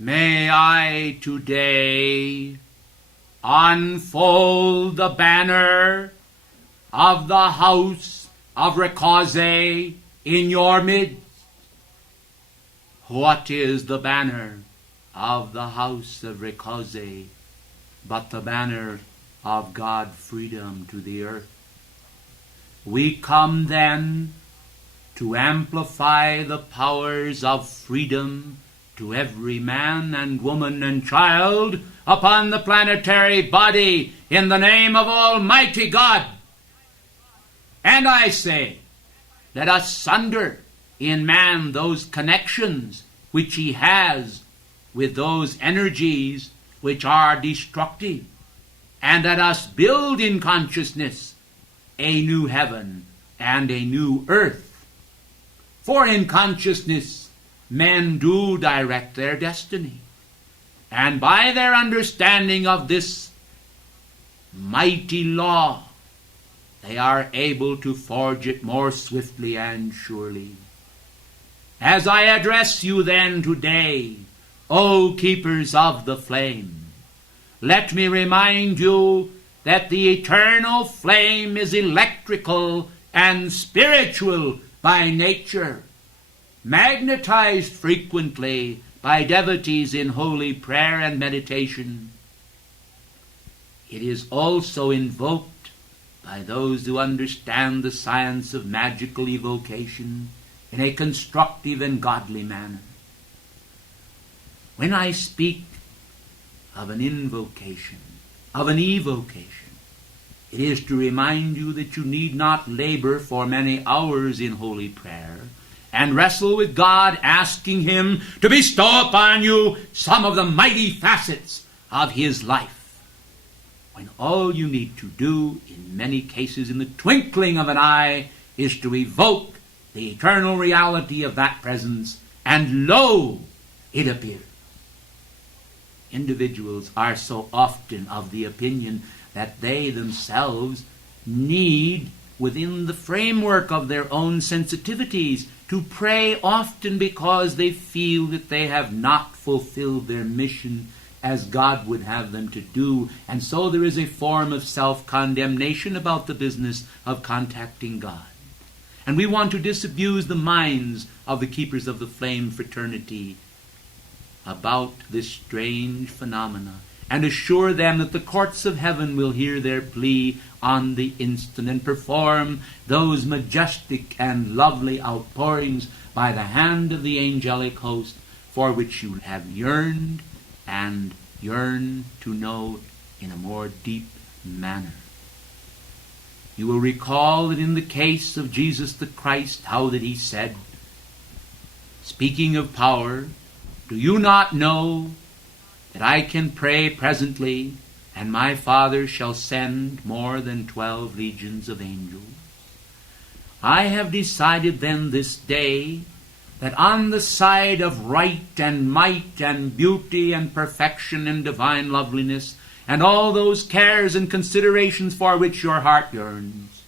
May I today unfold the banner of the house of Riccozzi in your midst. What is the banner of the house of Riccozzi but the banner of God freedom to the earth? We come then to amplify the powers of freedom to every man and woman and child upon the planetary body in the name of Almighty God. And I say, let us sunder in man those connections which he has with those energies which are destructive, and let us build in consciousness a new heaven and a new earth. For in consciousness men do direct their destiny, and by their understanding of this mighty law, they are able to forge it more swiftly and surely. As I address you then today, O keepers of the flame, let me remind you that the eternal flame is electrical and spiritual by nature, magnetized frequently by devotees in holy prayer and meditation. It is also invoked by those who understand the science of magical evocation in a constructive and godly manner. When I speak of an invocation, of an evocation, it is to remind you that you need not labor for many hours in holy prayer and wrestle with God, asking Him to bestow upon you some of the mighty facets of His life, when all you need to do, in many cases in the twinkling of an eye, is to evoke the eternal reality of that presence, and lo, it appears. Individuals are so often of the opinion that they themselves need, within the framework of their own sensitivities, to pray often because they feel that they have not fulfilled their mission as God would have them to do. And so there is a form of self-condemnation about the business of contacting God. And we want to disabuse the minds of the keepers of the flame fraternity about this strange phenomena, and assure them that the courts of heaven will hear their plea on the instant and perform those majestic and lovely outpourings by the hand of the angelic host for which you have yearned and yearn to know in a more deep manner. You will recall that in the case of Jesus the Christ, how that He said, speaking of power, do you not know that I can pray presently, and my Father shall send more than 12 legions of angels? I have decided then this day that on the side of right and might and beauty and perfection and divine loveliness and all those cares and considerations for which your heart yearns,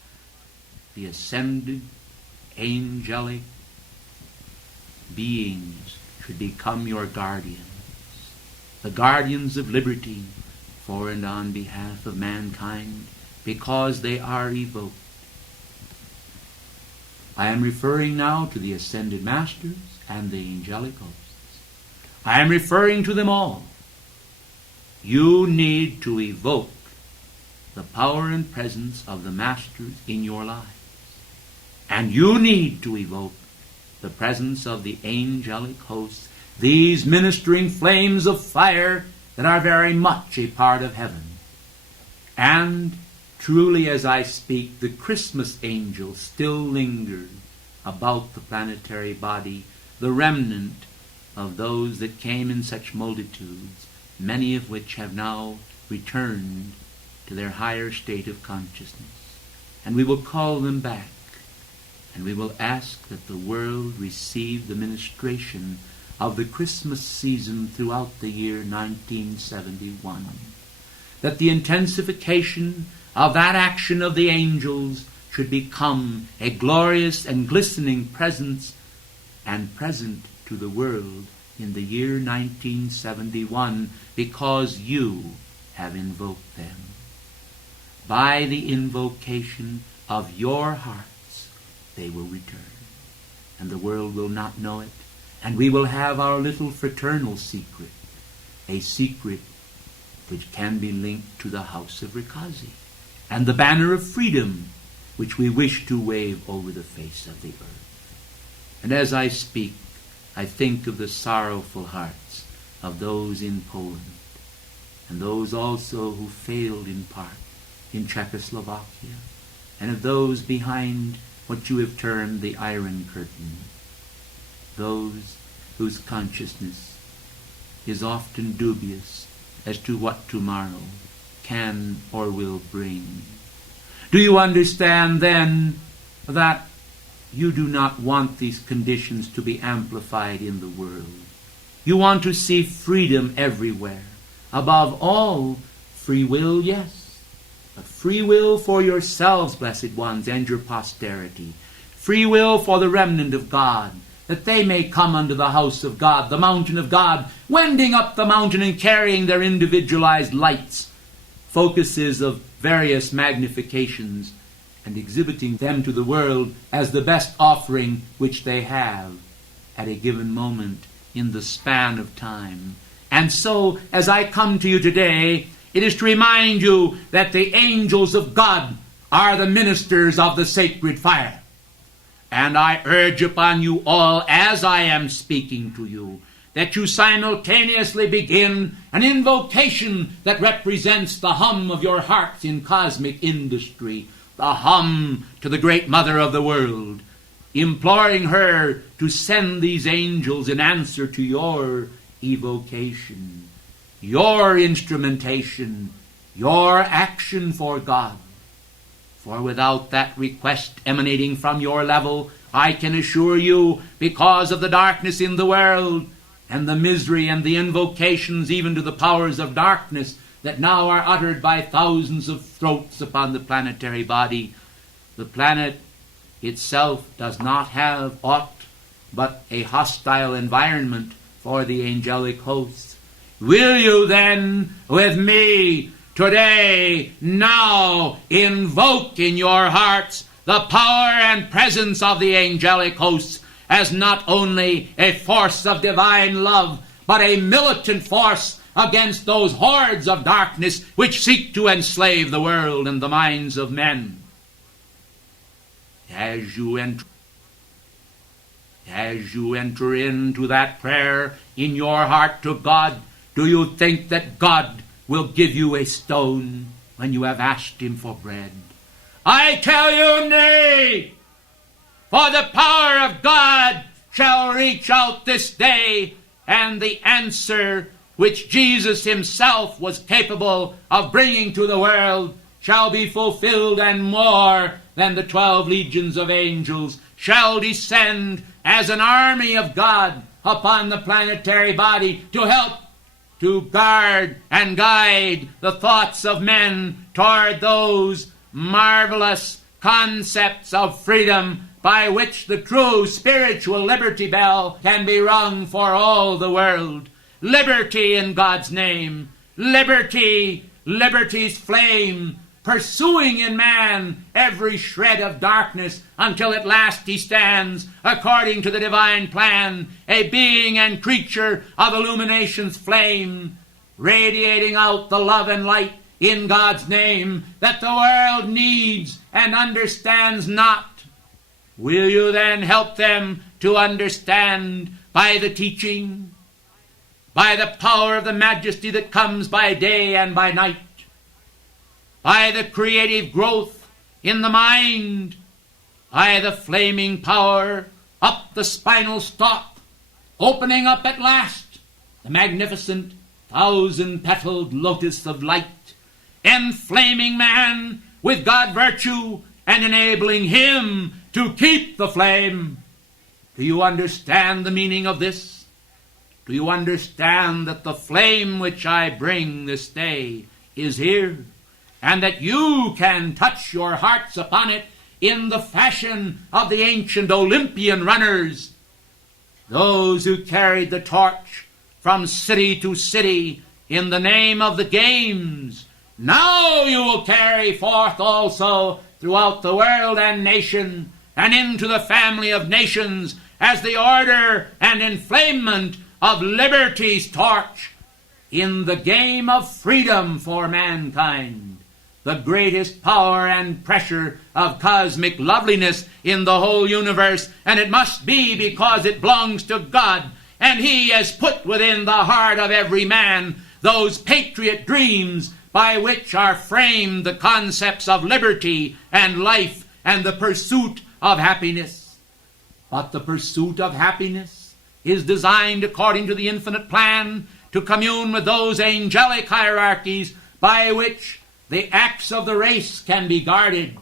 the ascended angelic beings should become your guardians, the guardians of liberty for and on behalf of mankind, because they are evoked. I am referring now to the ascended masters and the angelic hosts. I am referring to them all. You need to evoke the power and presence of the masters in your lives. And you need to evoke the presence of the angelic hosts, these ministering flames of fire that are very much a part of heaven. And truly, as I speak, the Christmas angel still lingers about the planetary body, the remnant of those that came in such multitudes, many of which have now returned to their higher state of consciousness. And we will call them back, and we will ask that the world receive the ministration of the Christmas season throughout the year 1971. That the intensification of that action of the angels should become a glorious and glistening presence and present to the world in the year 1971 because you have invoked them. By the invocation of your hearts, they will return. And the world will not know it. And we will have our little fraternal secret, a secret which can be linked to the house of Rikazi, and the banner of freedom which we wish to wave over the face of the earth. And as I speak, I think of the sorrowful hearts of those in Poland, and those also who failed in part in Czechoslovakia, and of those behind what you have termed the Iron Curtain, those whose consciousness is often dubious as to what tomorrow can or will bring. Do you understand then that you do not want these conditions to be amplified in the world? You want to see freedom everywhere. Above all, free will, yes, but free will for yourselves, blessed ones, and your posterity. Free will for the remnant of God, that they may come unto the house of God, the mountain of God, wending up the mountain and carrying their individualized lights, focuses of various magnifications, and exhibiting them to the world as the best offering which they have at a given moment in the span of time. And so, as I come to you today, it is to remind you that the angels of God are the ministers of the sacred fire. And I urge upon you all, as I am speaking to you, that you simultaneously begin an invocation that represents the hum of your hearts in cosmic industry, the hum to the great Mother of the world, imploring her to send these angels in answer to your evocation, your instrumentation, your action for God. For without that request emanating from your level, I can assure you, because of the darkness in the world, and the misery and the invocations even to the powers of darkness that now are uttered by thousands of throats upon the planetary body, the planet itself does not have aught but a hostile environment for the angelic hosts. Will you then, with me, today, now, invoke in your hearts the power and presence of the angelic hosts as not only a force of divine love, but a militant force against those hordes of darkness which seek to enslave the world and the minds of men? As you enter into that prayer in your heart to God, do you think that God will give you a stone when you have asked him for bread? I tell you, nay! For the power of God shall reach out this day, and the answer which Jesus himself was capable of bringing to the world shall be fulfilled, and more than the 12 legions of angels shall descend as an army of God upon the planetary body to help to guard and guide the thoughts of men toward those marvelous concepts of freedom by which the true spiritual liberty bell can be rung for all the world. Liberty in God's name. Liberty, liberty's flame, pursuing in man every shred of darkness until at last he stands, according to the divine plan, a being and creature of illumination's flame, radiating out the love and light in God's name that the world needs and understands not. Will you then help them to understand by the teaching, by the power of the majesty that comes by day and by night, by the creative growth in the mind, by the flaming power up the spinal stalk, opening up at last the magnificent 1,000-petaled lotus of light, enflaming man with God virtue and enabling him to keep the flame. Do you understand the meaning of this? Do you understand that the flame which I bring this day is here, and that you can touch your hearts upon it in the fashion of the ancient Olympian runners, those who carried the torch from city to city in the name of the games, now you will carry forth also throughout the world and nation, and into the family of nations, as the order and inflamement of liberty's torch, in the game of freedom for mankind, the greatest power and pressure of cosmic loveliness in the whole universe, and it must be because it belongs to God, and He has put within the heart of every man those patriot dreams by which are framed the concepts of liberty and life and the pursuit of happiness. But the pursuit of happiness is designed according to the infinite plan to commune with those angelic hierarchies by which the acts of the race can be guarded,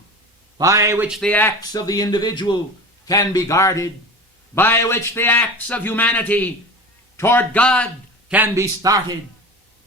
by which the acts of the individual can be guarded, by which the acts of humanity toward God can be started,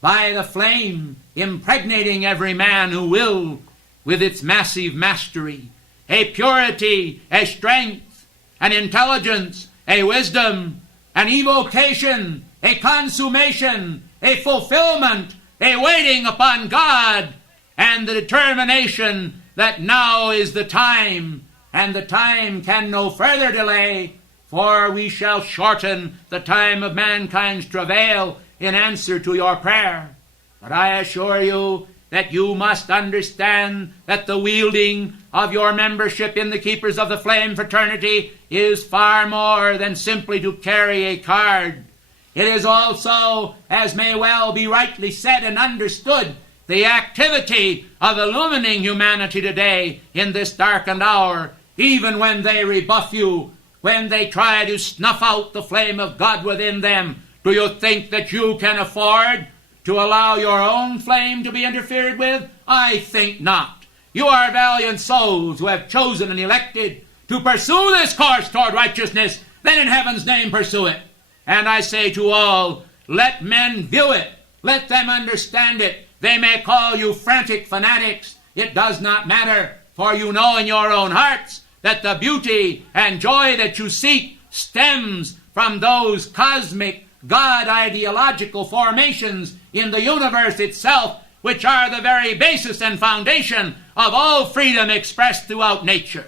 by the flame impregnating every man who will with its massive mastery, a purity, a strength, an intelligence, a wisdom, an evocation, a consummation, a fulfillment, a waiting upon God, and the determination that now is the time, and the time can no further delay, for we shall shorten the time of mankind's travail in answer to your prayer. But I assure you that you must understand that the wielding of your membership in the Keepers of the Flame fraternity is far more than simply to carry a card. It is also, as may well be rightly said and understood, the activity of illumining humanity today in this darkened hour, even when they rebuff you, when they try to snuff out the flame of God within them. Do you think that you can afford to allow your own flame to be interfered with? I think not. You are valiant souls who have chosen and elected to pursue this course toward righteousness. Then in heaven's name pursue it. And I say to all, let men view it. Let them understand it. They may call you frantic fanatics. It does not matter, for you know in your own hearts that the beauty and joy that you seek stems from those cosmic, God ideological formations in the universe itself, which are the very basis and foundation of all freedom expressed throughout nature.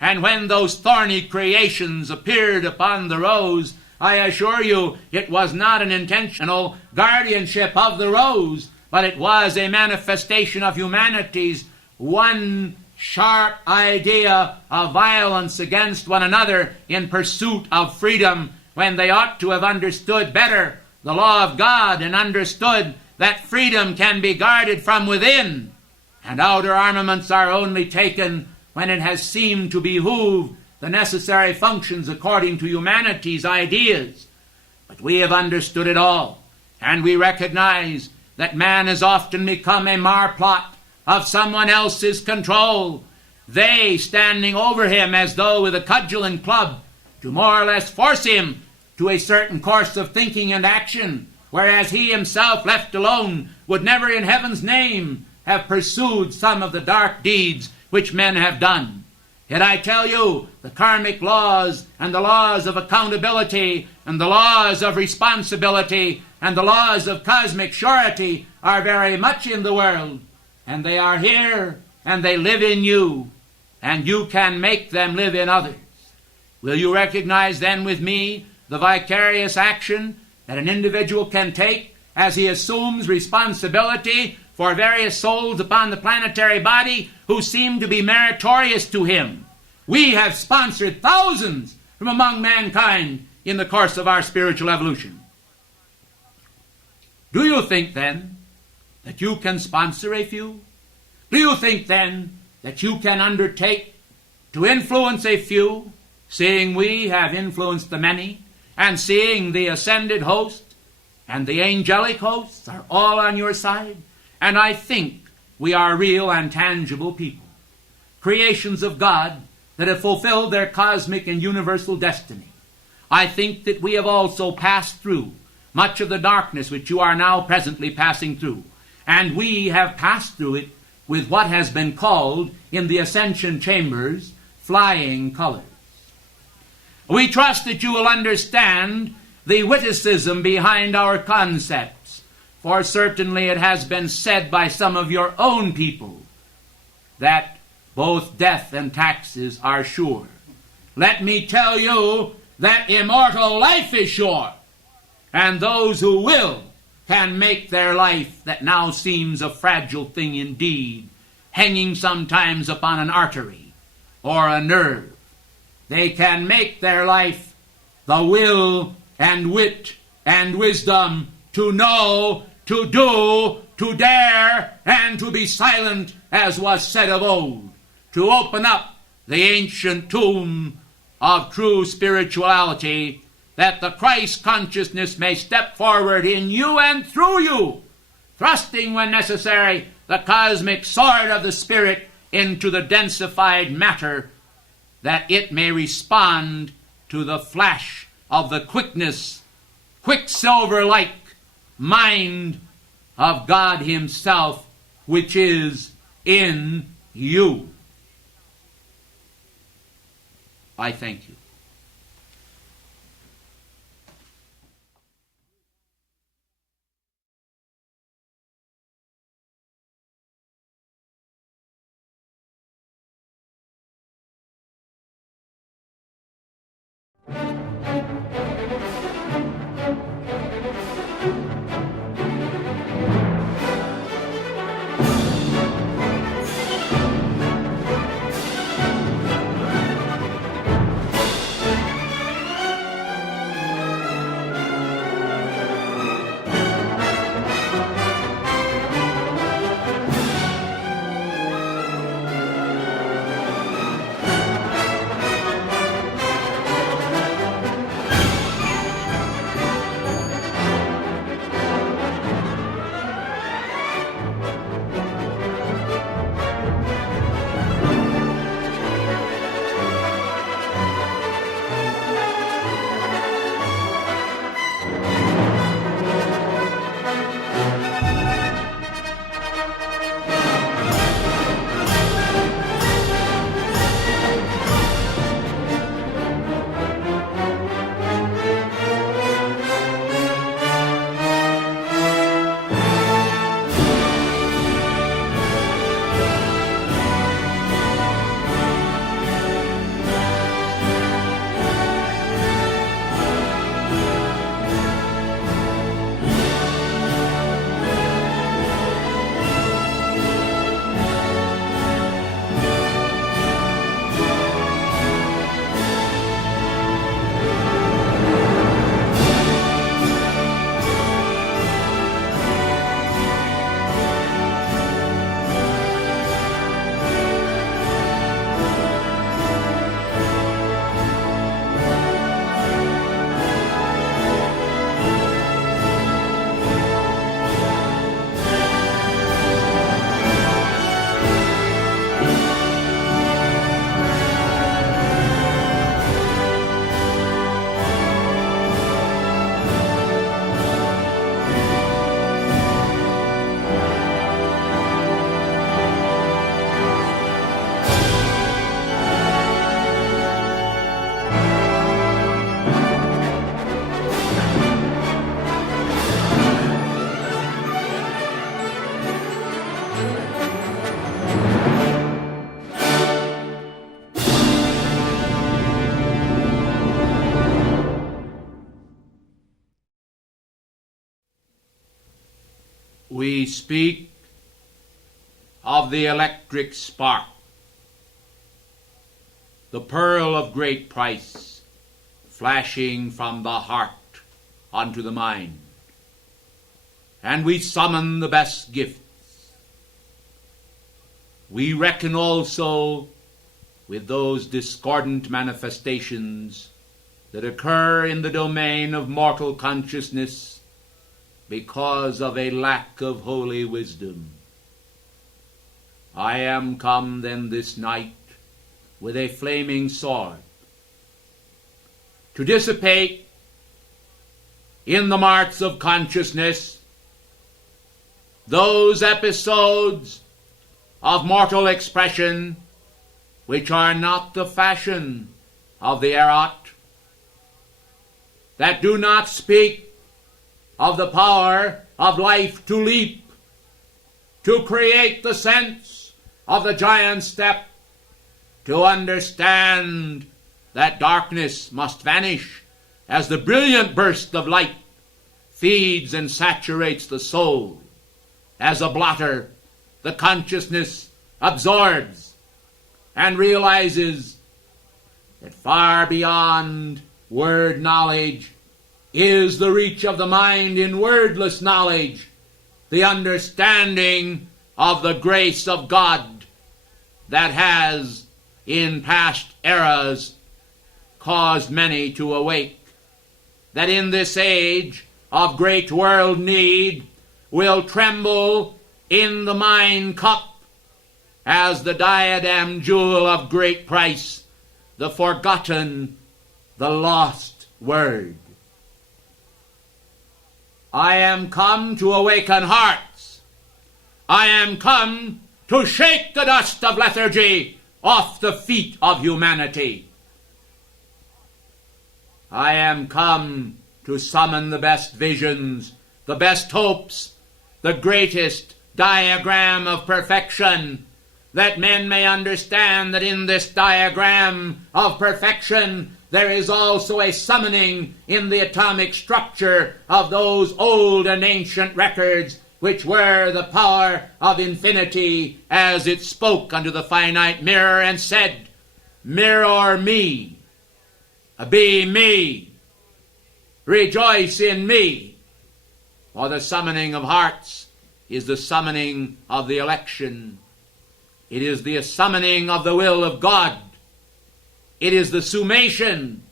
And when those thorny creations appeared upon the rose, I assure you it was not an intentional guardianship of the rose, but it was a manifestation of humanity's one sharp idea of violence against one another in pursuit of freedom, when they ought to have understood better the law of God and understood that freedom can be guarded from within, and outer armaments are only taken when it has seemed to behoove the necessary functions according to humanity's ideas. But we have understood it all, and we recognize that man has often become a marplot of someone else's control, they standing over him as though with a cudgel and club to more or less force him to a certain course of thinking and action, whereas he himself, left alone, would never in heaven's name have pursued some of the dark deeds which men have done. Yet I tell you, the karmic laws and the laws of accountability and the laws of responsibility and the laws of cosmic surety are very much in the world, and they are here, and they live in you, and you can make them live in others. Will you recognize then with me the vicarious action that an individual can take as he assumes responsibility for various souls upon the planetary body who seem to be meritorious to him? We have sponsored thousands from among mankind in the course of our spiritual evolution. Do you think then that you can sponsor a few? Do you think then that you can undertake to influence a few, seeing we have influenced the many, and seeing the ascended host and the angelic hosts are all on your side? And I think we are real and tangible people, creations of God that have fulfilled their cosmic and universal destiny. I think that we have also passed through much of the darkness which you are now presently passing through, and we have passed through it with what has been called in the ascension chambers flying colors. We trust that you will understand the witticism behind our concepts, for certainly it has been said by some of your own people that both death and taxes are sure. Let me tell you that immortal life is sure, and those who will can make their life, that now seems a fragile thing indeed, hanging sometimes upon an artery or a nerve. They can make their life the will and wit and wisdom to know, to do, to dare, and to be silent, as was said of old, to open up the ancient tomb of true spirituality, that the Christ consciousness may step forward in you and through you, thrusting when necessary the cosmic sword of the Spirit into the densified matter, that it may respond to the flash of the quickness, quicksilver-like mind of God Himself, which is in you. I thank you. We speak of the electric spark, the pearl of great price, flashing from the heart unto the mind. And we summon the best gifts. We reckon also with those discordant manifestations that occur in the domain of mortal consciousness because of a lack of holy wisdom. I am come then this night with a flaming sword to dissipate in the marts of consciousness those episodes of mortal expression which are not the fashion of the erot that do not speak of the power of life to leap, to create the sense of the giant step, to understand that darkness must vanish as the brilliant burst of light feeds and saturates the soul. As a blotter, the consciousness absorbs and realizes that far beyond word knowledge is the reach of the mind in wordless knowledge, the understanding of the grace of God that has in past eras caused many to awake, that in this age of great world need will tremble in the mind cup as the diadem jewel of great price, the forgotten, the lost word. I am come to awaken hearts. I am come to shake the dust of lethargy off the feet of humanity. I am come to summon the best visions, the best hopes, the greatest diagram of perfection, that men may understand that in this diagram of perfection there is also a summoning in the atomic structure of those old and ancient records which were the power of infinity as it spoke unto the finite mirror and said, "Mirror me, be me, rejoice in me." For the summoning of hearts is the summoning of the election. It is the summoning of the will of God. It is the summation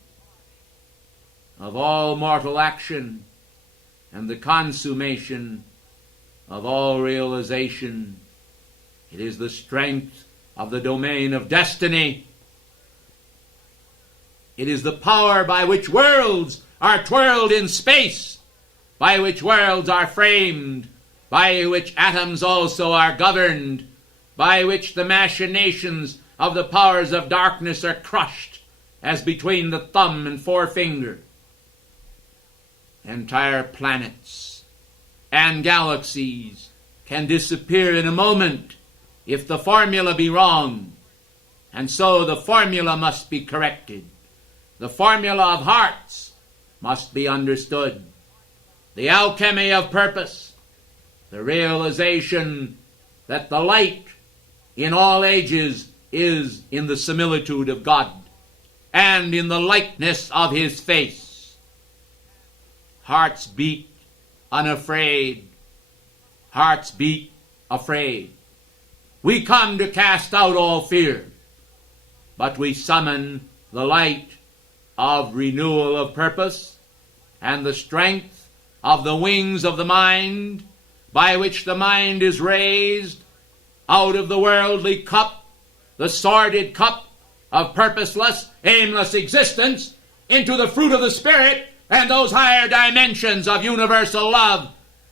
of all mortal action and the consummation of all realization. It is the strength of the domain of destiny. It is the power by which worlds are twirled in space, by which worlds are framed, by which atoms also are governed, by which the machinations of the powers of darkness are crushed as between the thumb and forefinger. Entire planets and galaxies can disappear in a moment if the formula be wrong, and so the formula must be corrected. The formula of hearts must be understood. The alchemy of purpose, the realization that the light in all ages is in the similitude of God and in the likeness of His face. Hearts beat unafraid. Hearts beat afraid. We come to cast out all fear, but we summon the light of renewal of purpose and the strength of the wings of the mind, by which the mind is raised out of the worldly cup, the sordid cup of purposeless, aimless existence, into the fruit of the Spirit and those higher dimensions of universal love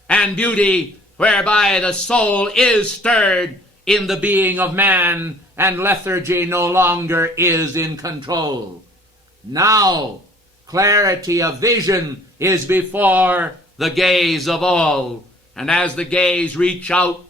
and beauty, whereby the soul is stirred in the being of man and lethargy no longer is in control. Now clarity of vision is before the gaze of all, and as the gaze reach out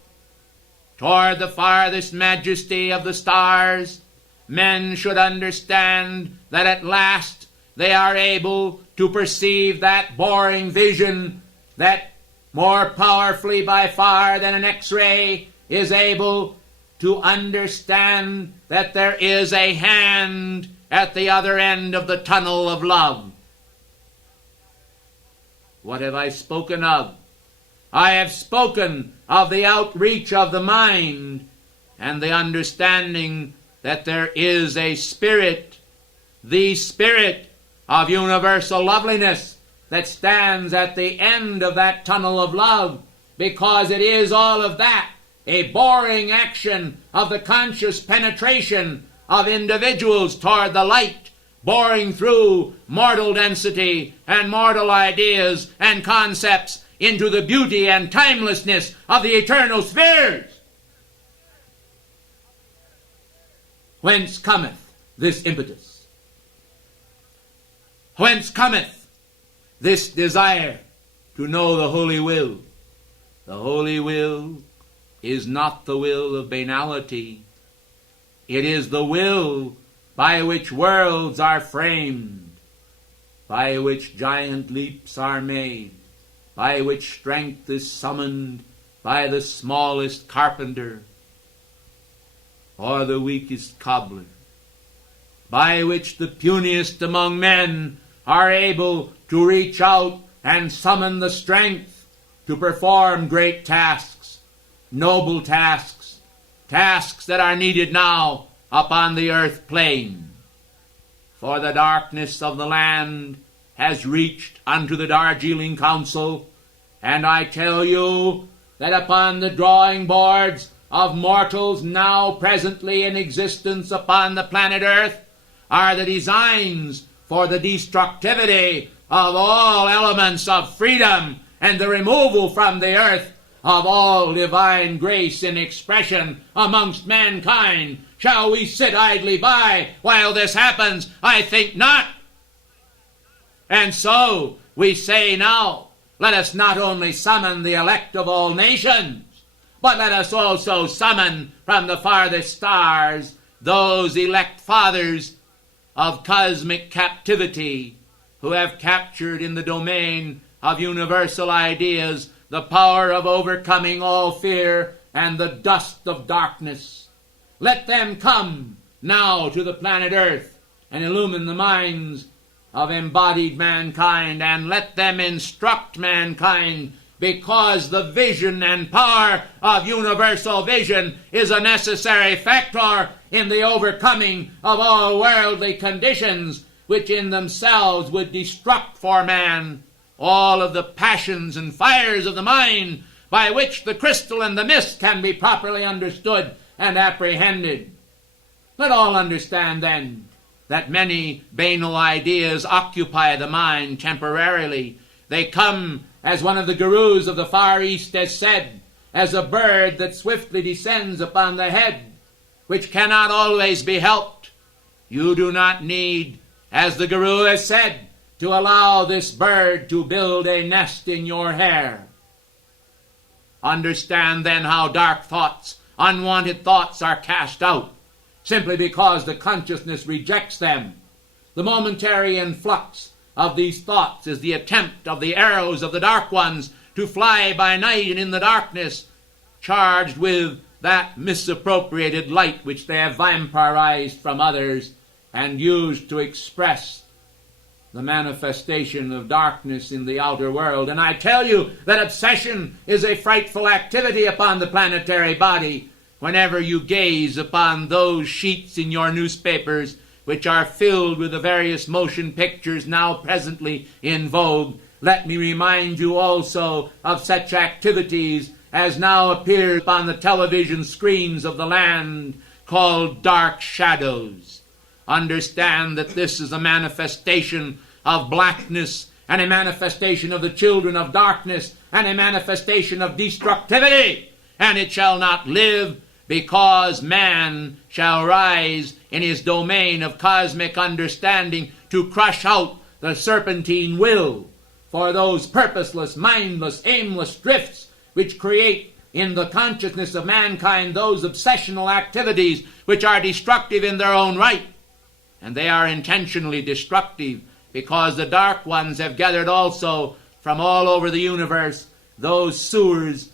toward the farthest majesty of the stars, men should understand that at last they are able to perceive that boring vision that more powerfully by far than an X-ray is able to understand that there is a hand at the other end of the tunnel of love. What have I spoken of? I have spoken of the outreach of the mind and the understanding that there is a spirit, the spirit of universal loveliness, that stands at the end of that tunnel of love, because it is all of that, a boring action of the conscious penetration of individuals toward the light, boring through mortal density and mortal ideas and concepts into the beauty and timelessness of the eternal spheres. Whence cometh this impetus? Whence cometh this desire to know the holy will. The holy will is not the will of banality. It is the will by which worlds are framed, by which giant leaps are made, by which strength is summoned by the smallest carpenter or the weakest cobbler, by which the puniest among men are able to reach out and summon the strength to perform great tasks, noble tasks, tasks that are needed now upon the earth plane. For the darkness of the land has reached unto the Darjeeling Council, and I tell you that upon the drawing boards of mortals now presently in existence upon the planet Earth are the designs for the destructivity of all elements of freedom and the removal from the earth of all divine grace in expression amongst mankind. Shall we sit idly by while this happens? I think not. And so we say now, let us not only summon the elect of all nations, but let us also summon from the farthest stars those elect fathers of cosmic captivity who have captured in the domain of universal ideas the power of overcoming all fear and the dust of darkness. Let them come now to the planet Earth and illumine the minds of embodied mankind, and let them instruct mankind, because the vision and power of universal vision is a necessary factor in the overcoming of all worldly conditions which in themselves would destruct for man all of the passions and fires of the mind by which the crystal and the mist can be properly understood and apprehended. Let all understand then that many banal ideas occupy the mind temporarily. They come, as one of the gurus of the Far East has said, as a bird that swiftly descends upon the head, which cannot always be helped. You do not need, as the guru has said, to allow this bird to build a nest in your hair. Understand then how dark thoughts, unwanted thoughts are cast out, simply because the consciousness rejects them. The momentary influx of these thoughts is the attempt of the arrows of the dark ones to fly by night and in the darkness, charged with that misappropriated light which they have vampirized from others and used to express the manifestation of darkness in the outer world. And I tell you that obsession is a frightful activity upon the planetary body. Whenever you gaze upon those sheets in your newspapers which are filled with the various motion pictures now presently in vogue, let me remind you also of such activities as now appear upon the television screens of the land, called dark shadows. Understand that this is a manifestation of blackness, and a manifestation of the children of darkness, and a manifestation of destructivity, and it shall not live, because man shall rise in his domain of cosmic understanding to crush out the serpentine will for those purposeless, mindless, aimless drifts which create in the consciousness of mankind those obsessional activities which are destructive in their own right. And they are intentionally destructive because the dark ones have gathered also from all over the universe those sewers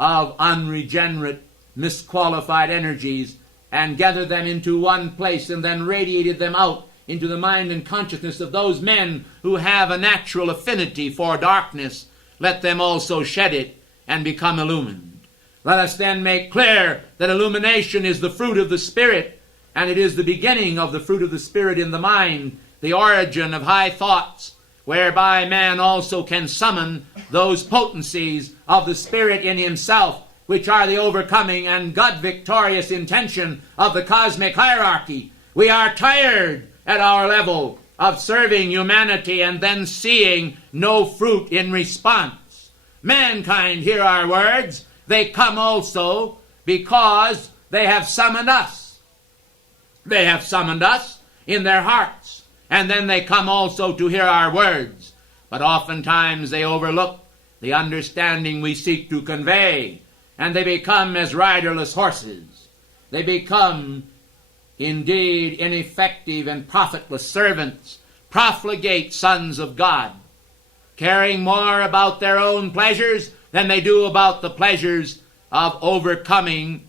of unregenerate, misqualified energies, and gathered them into one place and then radiated them out into the mind and consciousness of those men who have a natural affinity for darkness. Let them also shed it and become illumined. Let us then make clear that illumination is the fruit of the Spirit, and it is the beginning of the fruit of the Spirit in the mind, the origin of high thoughts, whereby man also can summon those potencies of the Spirit in himself, which are the overcoming and God-victorious intention of the cosmic hierarchy. We are tired at our level of serving humanity and then seeing no fruit in response. Mankind hear our words. They come also because they have summoned us. They have summoned us in their hearts, and then they come also to hear our words. but oftentimes they overlook the understanding we seek to convey, and they become as riderless horses. They become, indeed, ineffective and profitless servants, profligate sons of God, caring more about their own pleasures than they do about the pleasures of overcoming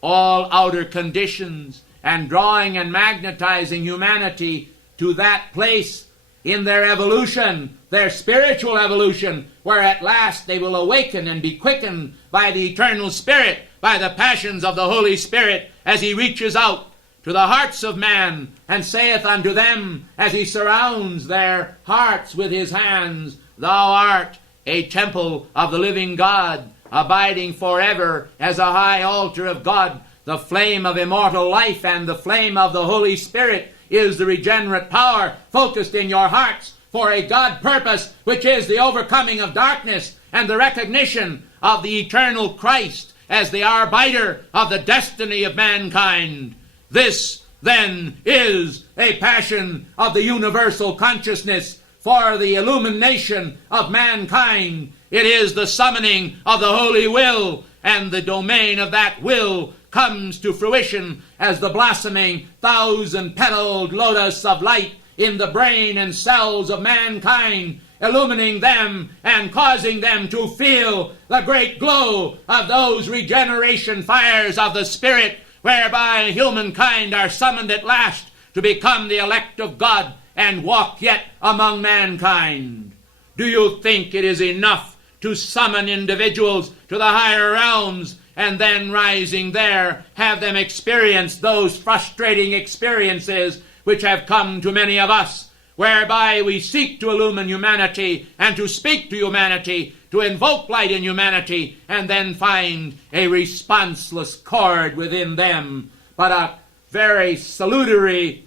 all outer conditions and drawing and magnetizing humanity to that place in their evolution, their spiritual evolution, where at last they will awaken and be quickened by the eternal Spirit, by the passions of the Holy Spirit, as He reaches out to the hearts of man and saith unto them, as He surrounds their hearts with His hands, Thou art a temple of the living God, abiding forever as a high altar of God. The flame of immortal life and the flame of the Holy Spirit is the regenerate power focused in your hearts for a God purpose, which is the overcoming of darkness and the recognition of the eternal Christ as the arbiter of the destiny of mankind. This, then, is a passion of the universal consciousness for the illumination of mankind. It is the summoning of the holy will, and the domain of that will comes to fruition as the blossoming thousand-petaled lotus of light in the brain and cells of mankind, illumining them and causing them to feel the great glow of those regeneration fires of the Spirit, whereby humankind are summoned at last to become the elect of God and walk yet among mankind. Do you think it is enough to summon individuals to the higher realms and then rising there have them experience those frustrating experiences which have come to many of us, whereby we seek to illumine humanity and to speak to humanity, to invoke light in humanity, and then find a responseless chord within them, but a very salutary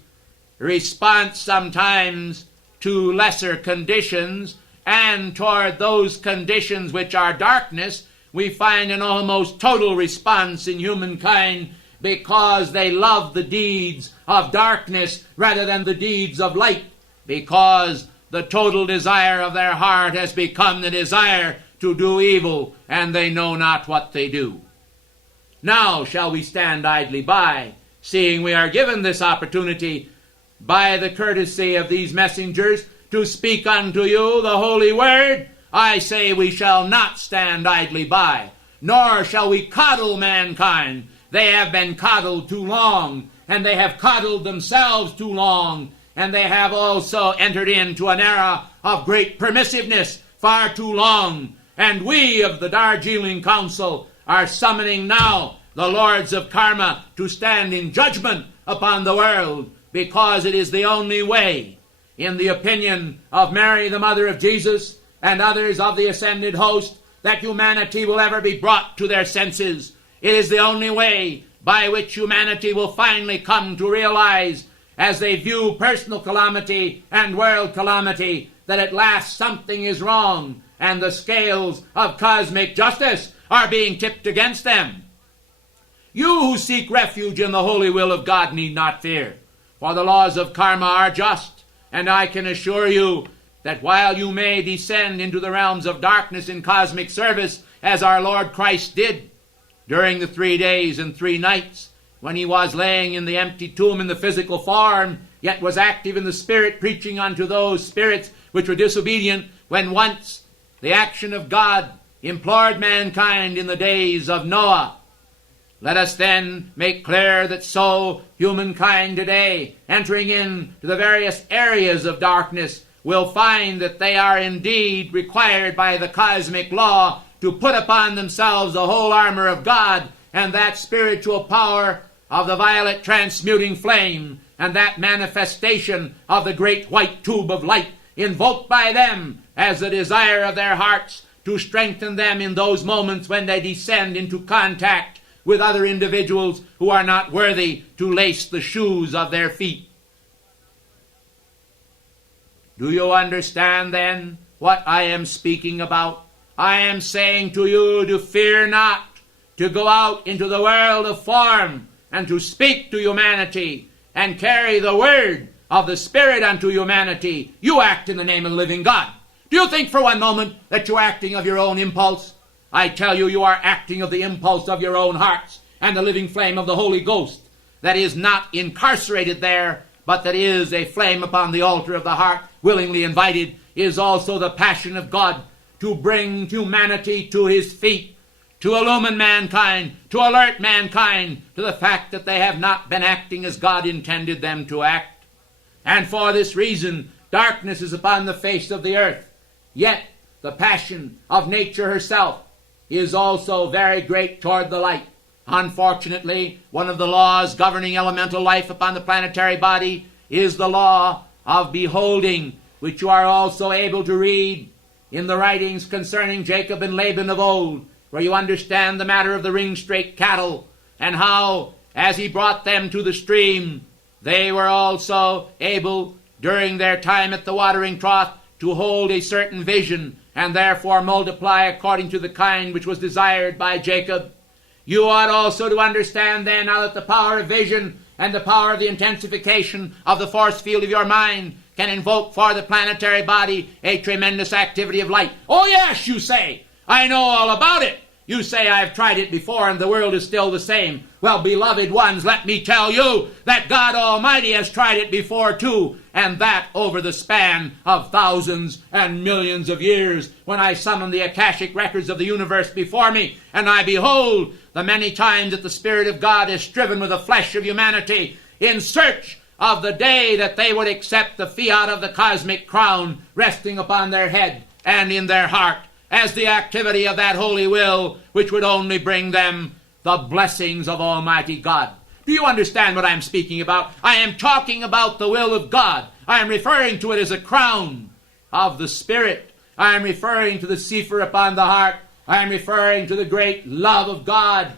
response sometimes to lesser conditions, and toward those conditions which are darkness, we find an almost total response in humankind, because they love the deeds of darkness rather than the deeds of light, because the total desire of their heart has become the desire to do evil, and they know not what they do. Now shall we stand idly by, seeing we are given this opportunity by the courtesy of these messengers to speak unto you the holy word? I say we shall not stand idly by, nor shall we coddle mankind. They have been coddled too long, and they have coddled themselves too long, and they have also entered into an era of great permissiveness far too long. And we of the Darjeeling Council are summoning now the lords of karma to stand in judgment upon the world, because it is the only way, in the opinion of Mary, the mother of Jesus, and others of the ascended host, that humanity will ever be brought to their senses. It is the only way by which humanity will finally come to realize, as they view personal calamity and world calamity, that at last something is wrong, and the scales of cosmic justice are being tipped against them. You who seek refuge in the holy will of God need not fear, for the laws of karma are just, and I can assure you that while you may descend into the realms of darkness in cosmic service, as our Lord Christ did during the 3 days and 3 nights, when he was laying in the empty tomb in the physical form, yet was active in the spirit, preaching unto those spirits which were disobedient, when once the action of God implored mankind in the days of Noah. Let us then make clear that so humankind today, entering into the various areas of darkness, will find that they are indeed required by the cosmic law to put upon themselves the whole armor of God, and that spiritual power of the violet transmuting flame, and that manifestation of the great white tube of light, invoked by them as the desire of their hearts, to strengthen them in those moments when they descend into contact with other individuals who are not worthy to lace the shoes of their feet. Do you understand then what I am speaking about? I am saying to you to fear not, to go out into the world of form and to speak to humanity and carry the word of the Spirit unto humanity. You act in the name of the living God. Do you think for one moment that you're acting of your own impulse? I tell you, you are acting of the impulse of your own hearts and the living flame of the Holy Ghost that is not incarcerated there, but that is a flame upon the altar of the heart, willingly invited, is also the passion of God to bring humanity to his feet, to illumine mankind, to alert mankind to the fact that they have not been acting as God intended them to act. And for this reason, darkness is upon the face of the earth. Yet the passion of nature herself is also very great toward the light. Unfortunately, one of the laws governing elemental life upon the planetary body is the law of beholding, which you are also able to read in the writings concerning Jacob and Laban of old, where you understand the matter of the ring-straight cattle, and how, as he brought them to the stream, they were also able, during their time at the watering trough, to hold a certain vision, and therefore multiply according to the kind which was desired by Jacob. You ought also to understand then, now that the power of vision and the power of the intensification of the force field of your mind can invoke for the planetary body a tremendous activity of light. Oh yes, you say, I know all about it. You say, I've tried it before and the world is still the same. Well, beloved ones, let me tell you that God Almighty has tried it before too, and that over the span of thousands and millions of years, when I summon the Akashic records of the universe before me, and I behold the many times that the Spirit of God has striven with the flesh of humanity in search of the day that they would accept the fiat of the cosmic crown resting upon their head and in their heart, as the activity of that holy will which would only bring them the blessings of Almighty God. Do you understand what I'm speaking about? I am talking about the will of God. I am referring to it as a crown of the Spirit. I am referring to the Sefer upon the heart. I am referring to the great love of God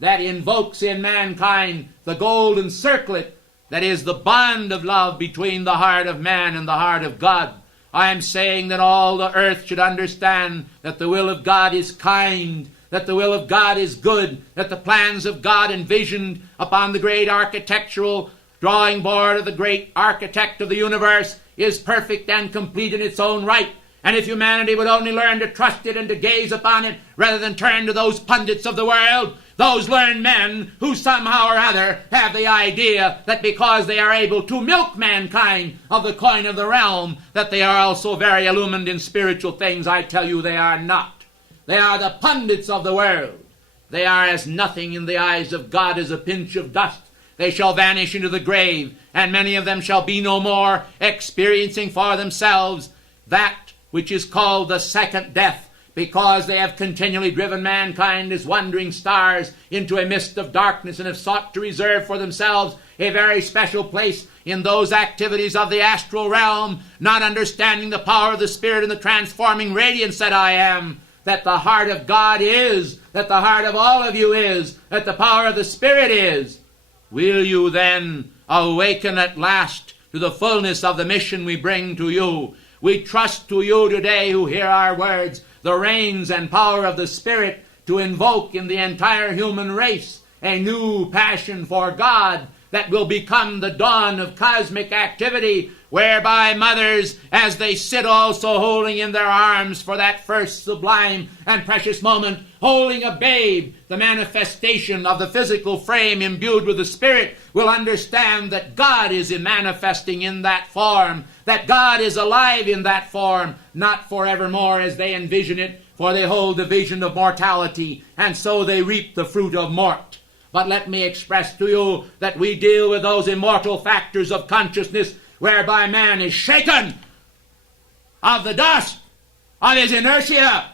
that invokes in mankind the golden circlet that is the bond of love between the heart of man and the heart of God. I am saying that all the earth should understand that the will of God is kind, that the will of God is good, that the plans of God envisioned upon the great architectural drawing board of the great architect of the universe is perfect and complete in its own right. And if humanity would only learn to trust it and to gaze upon it, rather than turn to those pundits of the world, those learned men who somehow or other have the idea that because they are able to milk mankind of the coin of the realm, that they are also very illumined in spiritual things, I tell you they are not. They are the pundits of the world. They are as nothing in the eyes of God as a pinch of dust. They shall vanish into the grave, and many of them shall be no more, experiencing for themselves that which is called the second death, because they have continually driven mankind as wandering stars into a mist of darkness and have sought to reserve for themselves a very special place in those activities of the astral realm, not understanding the power of the Spirit and the transforming radiance that I am, that the heart of God is, that the heart of all of you is, that the power of the Spirit is. Will you then awaken at last to the fullness of the mission we bring to you? We trust to you today who hear our words the reins and power of the Spirit to invoke in the entire human race a new passion for God that will become the dawn of cosmic activity, whereby mothers, as they sit also holding in their arms for that first sublime and precious moment, holding a babe, the manifestation of the physical frame imbued with the Spirit, will understand that God is manifesting in that form, that God is alive in that form, not forevermore as they envision it, for they hold the vision of mortality, and so they reap the fruit of mort. But let me express to you that we deal with those immortal factors of consciousness whereby man is shaken of the dust, of his inertia,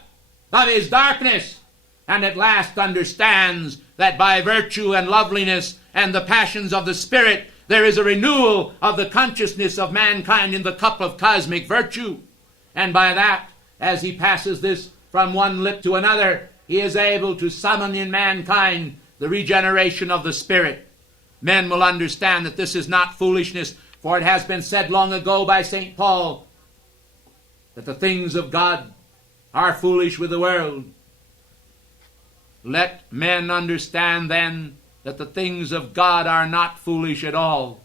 of his darkness, and at last understands that by virtue and loveliness and the passions of the Spirit, there is a renewal of the consciousness of mankind in the cup of cosmic virtue. And by that, as he passes this from one lip to another, he is able to summon in mankind the regeneration of the Spirit. Men will understand that this is not foolishness, for it has been said long ago by St. Paul that the things of God are foolish with the world. Let men understand then that the things of God are not foolish at all.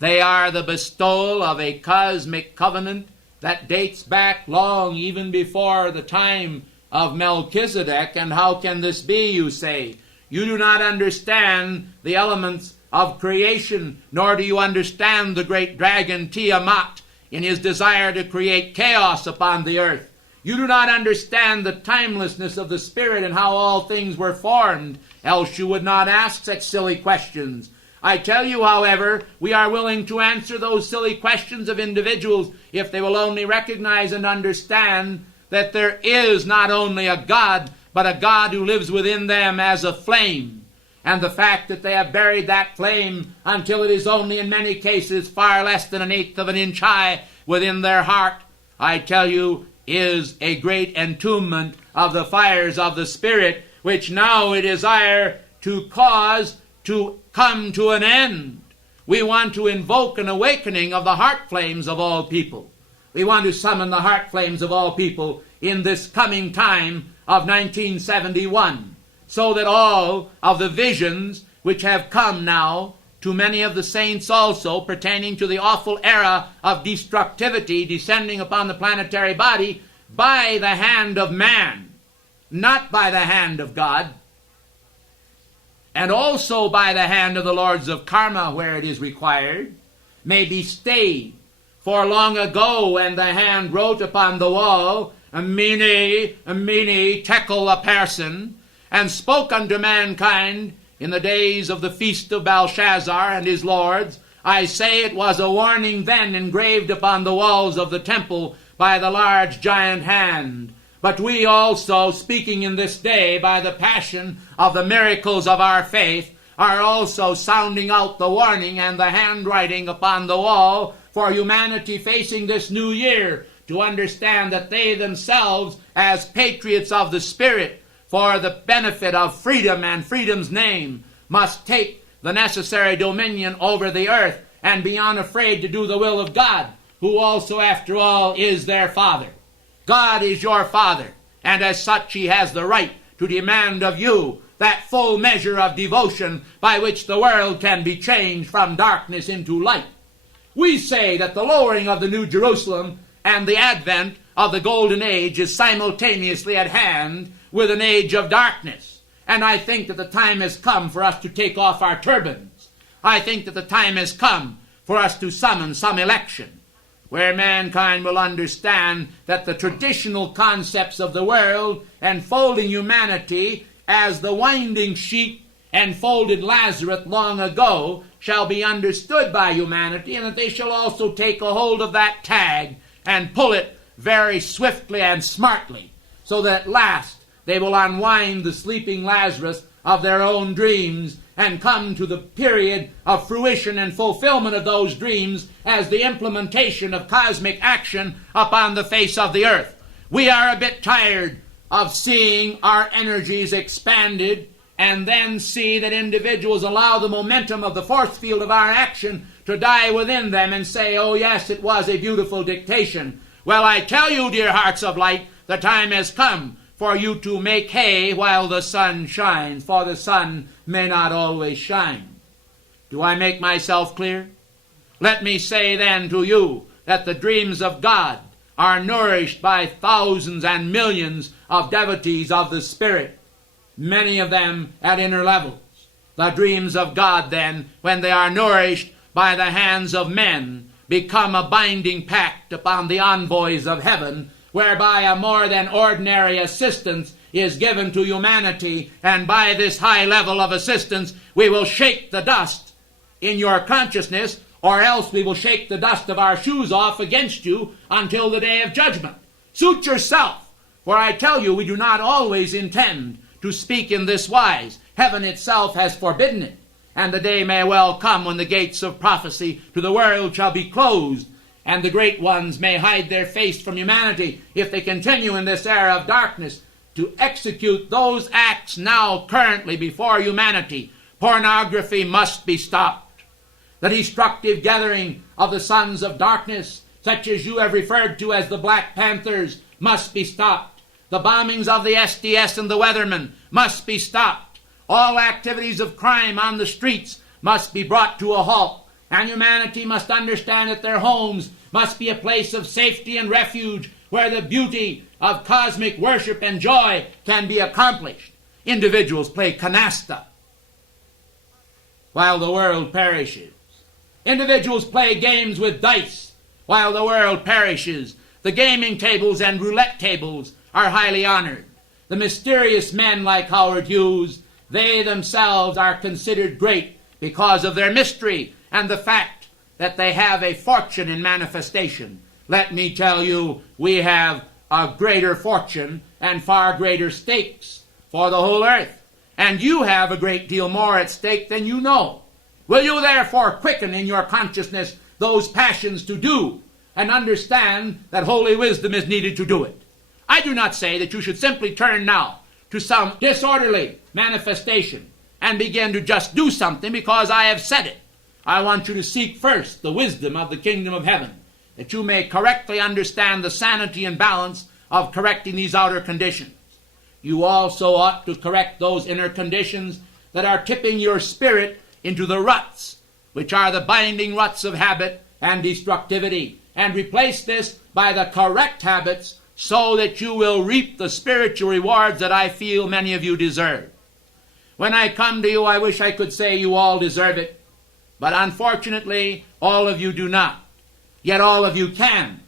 They are the bestowal of a cosmic covenant that dates back long, even before the time of Melchizedek. And how can this be, you say? You do not understand the elements of creation, nor do you understand the great dragon Tiamat in his desire to create chaos upon the earth. You do not understand the timelessness of the Spirit and how all things were formed, else you would not ask such silly questions. I tell you, however, we are willing to answer those silly questions of individuals if they will only recognize and understand that there is not only a God, but a God who lives within them as a flame. And the fact that they have buried that flame until it is only in many cases far less than an eighth of an inch high within their heart, I tell you, is a great entombment of the fires of the Spirit, which now we desire to cause to come to an end. We want to invoke an awakening of the heart flames of all people. We want to summon the heart flames of all people in this coming time of 1971, so that all of the visions which have come now to many of the saints also pertaining to the awful era of destructivity descending upon the planetary body by the hand of man, not by the hand of God, and also by the hand of the lords of karma where it is required, may be stayed. For long ago when the hand wrote upon the wall, Mene, tekel a person, and spoke unto mankind in the days of the feast of Belshazzar and his lords, I say it was a warning then engraved upon the walls of the temple by the large giant hand. But we also, speaking in this day by the passion of the miracles of our faith, are also sounding out the warning and the handwriting upon the wall for humanity facing this new year, to understand that they themselves, as patriots of the Spirit, for the benefit of freedom and freedom's name, must take the necessary dominion over the earth and be unafraid to do the will of God, who also, after all, is their Father. God is your Father, and as such he has the right to demand of you that full measure of devotion by which the world can be changed from darkness into light. We say that the lowering of the New Jerusalem and the advent of the Golden Age is simultaneously at hand with an age of darkness. And I think that the time has come for us to take off our turbans. I think that the time has come for us to summon some election, where mankind will understand that the traditional concepts of the world enfolding humanity as the winding sheet enfolded Lazarus long ago shall be understood by humanity, and that they shall also take a hold of that tag and pull it very swiftly and smartly, so that at last they will unwind the sleeping Lazarus of their own dreams and come to the period of fruition and fulfillment of those dreams as the implementation of cosmic action upon the face of the earth. We are a bit tired of seeing our energies expanded and then see that individuals allow the momentum of the force field of our action to die within them and say, oh yes, it was a beautiful dictation. Well, I tell you, dear hearts of light, the time has come for you to make hay while the sun shines, for the sun may not always shine. Do I make myself clear? Let me say then to you that the dreams of God are nourished by thousands and millions of devotees of the Spirit, many of them at inner levels. The dreams of God then, when they are nourished by the hands of men, become a binding pact upon the envoys of heaven, whereby a more than ordinary assistance is given to humanity, and by this high level of assistance we will shake the dust in your consciousness, or else we will shake the dust of our shoes off against you until the day of judgment. Suit yourself, for I tell you we do not always intend to speak in this wise. Heaven itself has forbidden it, and the day may well come when the gates of prophecy to the world shall be closed, and the great ones may hide their face from humanity if they continue in this era of darkness to execute those acts now currently before humanity. Pornography must be stopped. The destructive gathering of the sons of darkness, such as you have referred to as the Black Panthers, must be stopped. The bombings of the SDS and the Weathermen must be stopped. All activities of crime on the streets must be brought to a halt. And humanity must understand that their homes must be a place of safety and refuge where the beauty of cosmic worship and joy can be accomplished. Individuals play canasta while the world perishes. Individuals play games with dice while the world perishes. The gaming tables and roulette tables are highly honored. The mysterious men like Howard Hughes, they themselves are considered great because of their mystery and the fact that they have a fortune in manifestation. Let me tell you, we have a greater fortune and far greater stakes for the whole earth. And you have a great deal more at stake than you know. Will you therefore quicken in your consciousness those passions to do and understand that holy wisdom is needed to do it? I do not say that you should simply turn now to some disorderly manifestation and begin to just do something because I have said it. I want you to seek first the wisdom of the kingdom of heaven, that you may correctly understand the sanity and balance of correcting these outer conditions. You also ought to correct those inner conditions that are tipping your spirit into the ruts, which are the binding ruts of habit and destructivity, and replace this by the correct habits so that you will reap the spiritual rewards that I feel many of you deserve. When I come to you, I wish I could say you all deserve it, but unfortunately, all of you do not. Yet all of you can.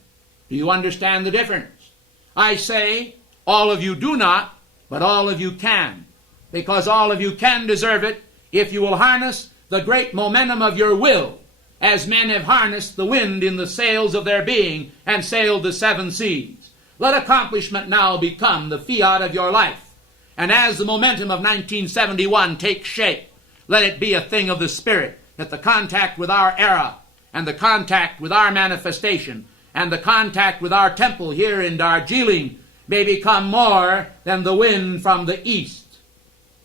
Do you understand the difference? I say, all of you do not, but all of you can. Because all of you can deserve it if you will harness the great momentum of your will, as men have harnessed the wind in the sails of their being and sailed the seven seas. Let accomplishment now become the fiat of your life. And as the momentum of 1971 takes shape, let it be a thing of the spirit, that the contact with our era and the contact with our manifestation and the contact with our temple here in Darjeeling may become more than the wind from the east.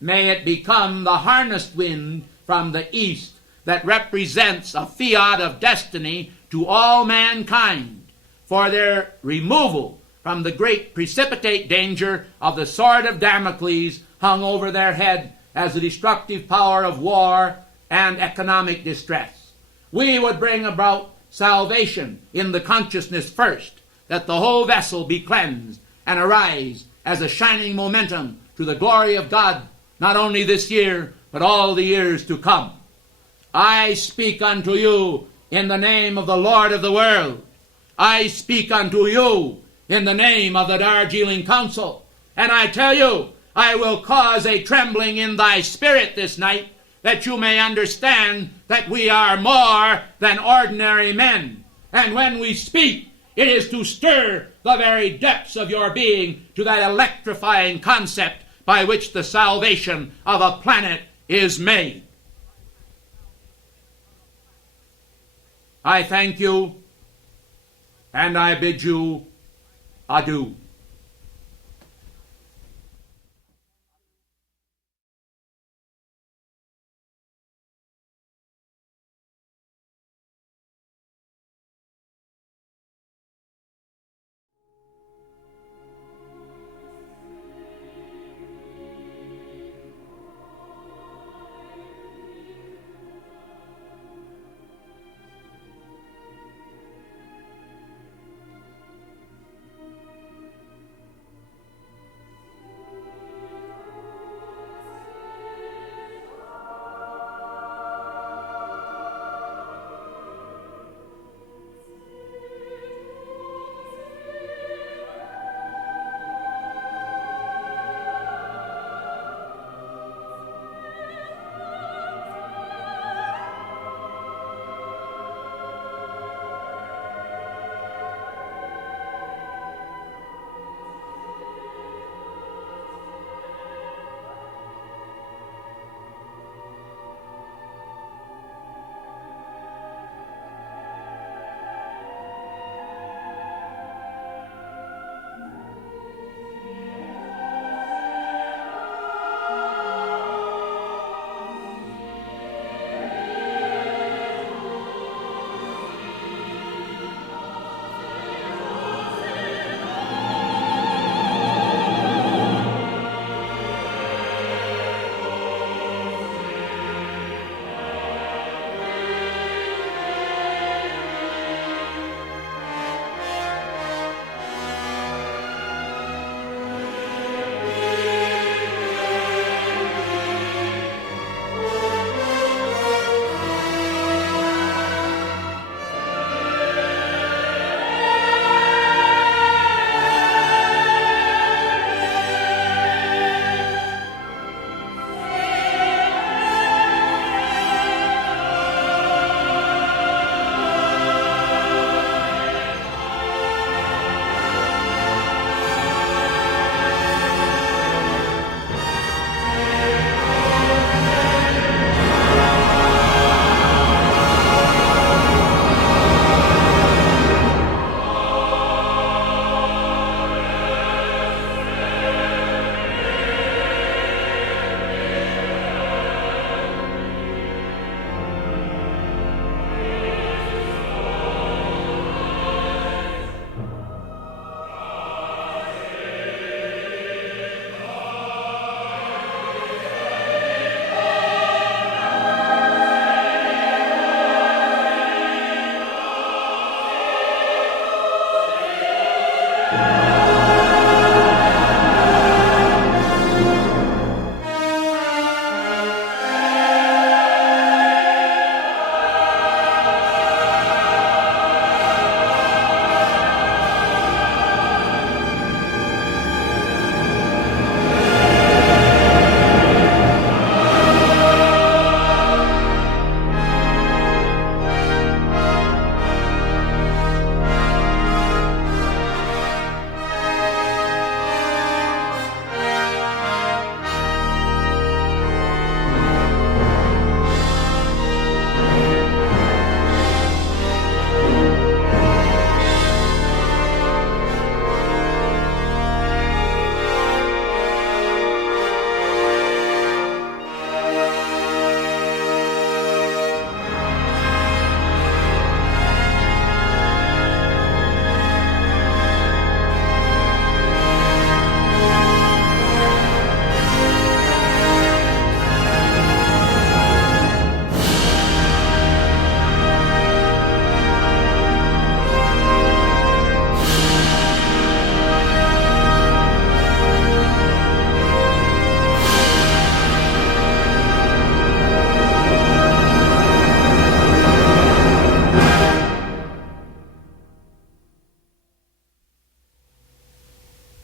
May it become the harnessed wind from the east that represents a fiat of destiny to all mankind for their removal from the great precipitate danger of the sword of Damocles hung over their head as the destructive power of war and economic distress. We would bring about salvation in the consciousness first, that the whole vessel be cleansed and arise as a shining momentum to the glory of God, not only this year, but all the years to come. I speak unto you in the name of the Lord of the world. I speak unto you in the name of the Darjeeling Council. And I tell you, I will cause a trembling in thy spirit this night, that you may understand that we are more than ordinary men. And when we speak, it is to stir the very depths of your being to that electrifying concept by which the salvation of a planet is made. I thank you, and I bid you adieu.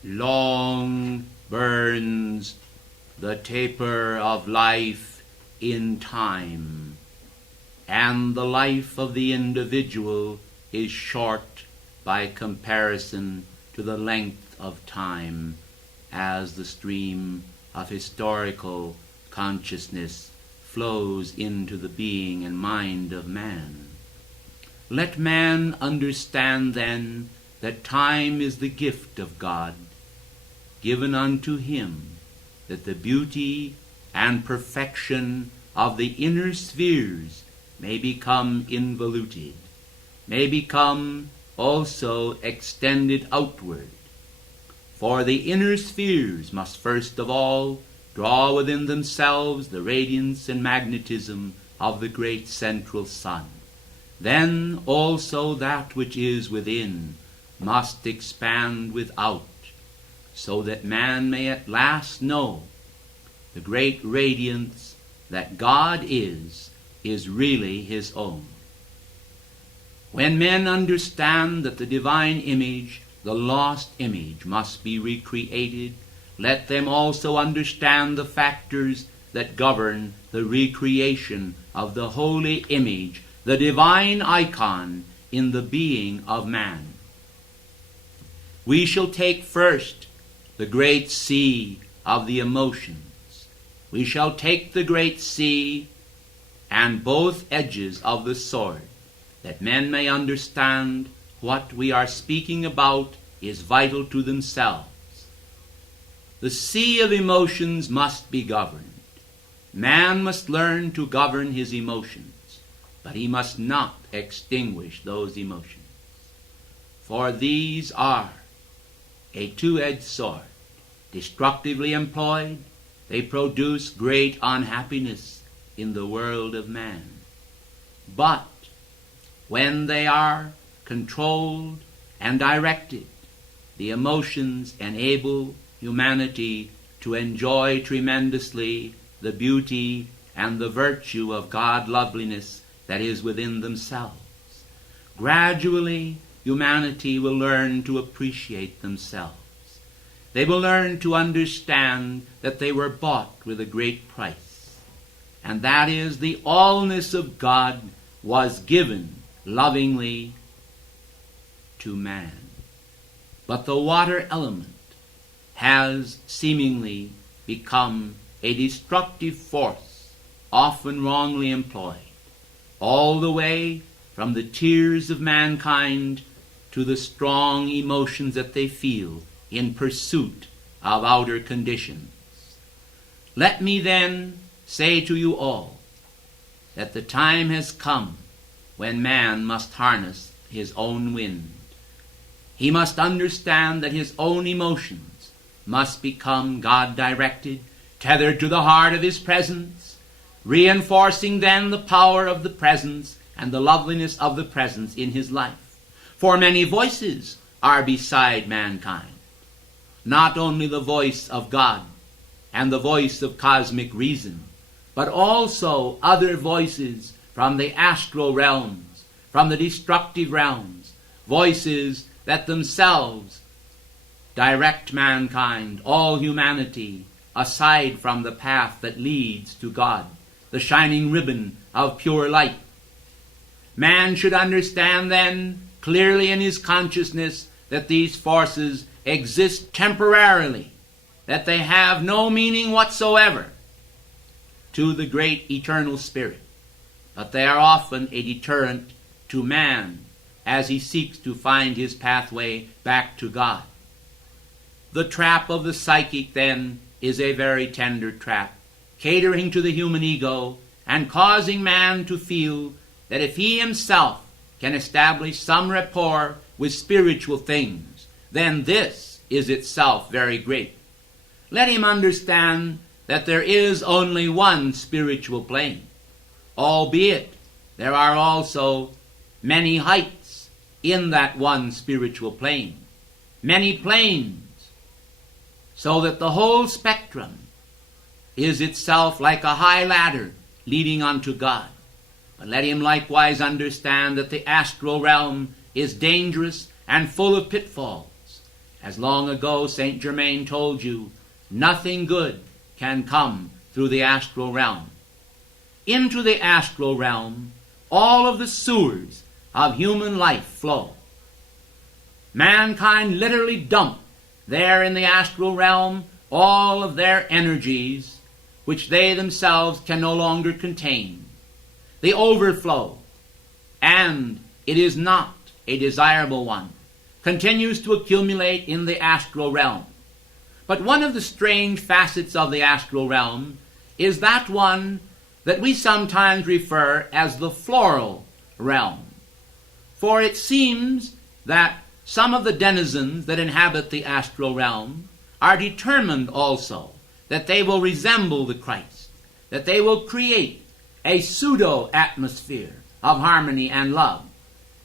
Long burns the taper of life in time, and the life of the individual is short by comparison to the length of time as the stream of historical consciousness flows into the being and mind of man. Let man understand then that time is the gift of God, given unto him, that the beauty and perfection of the inner spheres may become involuted, may become also extended outward. For the inner spheres must first of all draw within themselves the radiance and magnetism of the great central sun. Then also that which is within must expand without, so that man may at last know the great radiance that God is really his own. When men understand that the divine image, the lost image, must be recreated, let them also understand the factors that govern the recreation of the holy image, the divine icon in the being of man. We shall take first the great sea of the emotions. We shall take the great sea and both edges of the sword, that men may understand what we are speaking about is vital to themselves. The sea of emotions must be governed. Man must learn to govern his emotions, but he must not extinguish those emotions. For these are a two-edged sword. Destructively employed, they produce great unhappiness in the world of man. But when they are controlled and directed, the emotions enable humanity to enjoy tremendously the beauty and the virtue of God loveliness that is within themselves. Gradually, humanity will learn to appreciate themselves. They will learn to understand that they were bought with a great price, and that is the allness of God was given lovingly to man. But the water element has seemingly become a destructive force, often wrongly employed, all the way from the tears of mankind to the strong emotions that they feel in pursuit of outer conditions. Let me then say to you all that the time has come when man must harness his own wind. He must understand that his own emotions must become God-directed, tethered to the heart of his presence, reinforcing then the power of the presence and the loveliness of the presence in his life. For many voices are beside mankind. Not only the voice of God and the voice of cosmic reason, but also other voices from the astral realms, from the destructive realms, voices that themselves direct mankind, all humanity, aside from the path that leads to God, the shining ribbon of pure light. Man should understand then clearly in his consciousness that these forces exist temporarily, that they have no meaning whatsoever to the great eternal Spirit, but they are often a deterrent to man as he seeks to find his pathway back to God. The trap of the psychic, then, is a very tender trap, catering to the human ego and causing man to feel that if he himself can establish some rapport with spiritual things, then this is itself very great. Let him understand that there is only one spiritual plane, albeit there are also many heights in that one spiritual plane, many planes, so that the whole spectrum is itself like a high ladder leading unto God. But let him likewise understand that the astral realm is dangerous and full of pitfalls. As long ago Saint Germain told you, nothing good can come through the astral realm. Into the astral realm, all of the sewers of human life flow. Mankind literally dump there in the astral realm all of their energies, which they themselves can no longer contain. They overflow, and it is not a desirable one, continues to accumulate in the astral realm. But one of the strange facets of the astral realm is that one that we sometimes refer as the floral realm. For it seems that some of the denizens that inhabit the astral realm are determined also that they will resemble the Christ, that they will create a pseudo-atmosphere of harmony and love.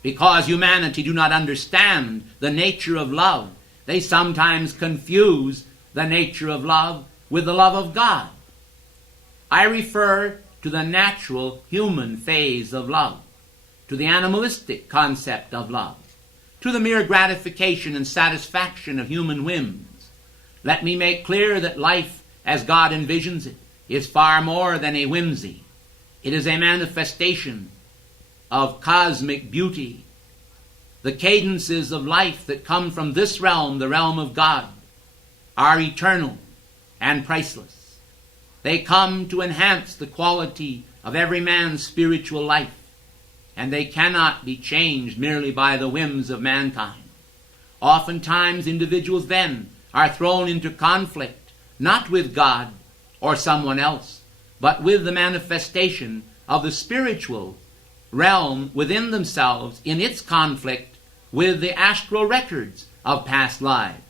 Because humanity do not understand the nature of love, they sometimes confuse the nature of love with the love of God. I refer to the natural human phase of love, to the animalistic concept of love, to the mere gratification and satisfaction of human whims. Let me make clear that life, as God envisions it, is far more than a whimsy. It is a manifestation of cosmic beauty. The cadences of life that come from this realm, the realm of God, are eternal and priceless. They come to enhance the quality of every man's spiritual life, and they cannot be changed merely by the whims of mankind. Oftentimes individuals then are thrown into conflict, not with God or someone else, but with the manifestation of the spiritual realm within themselves in its conflict with the astral records of past lives.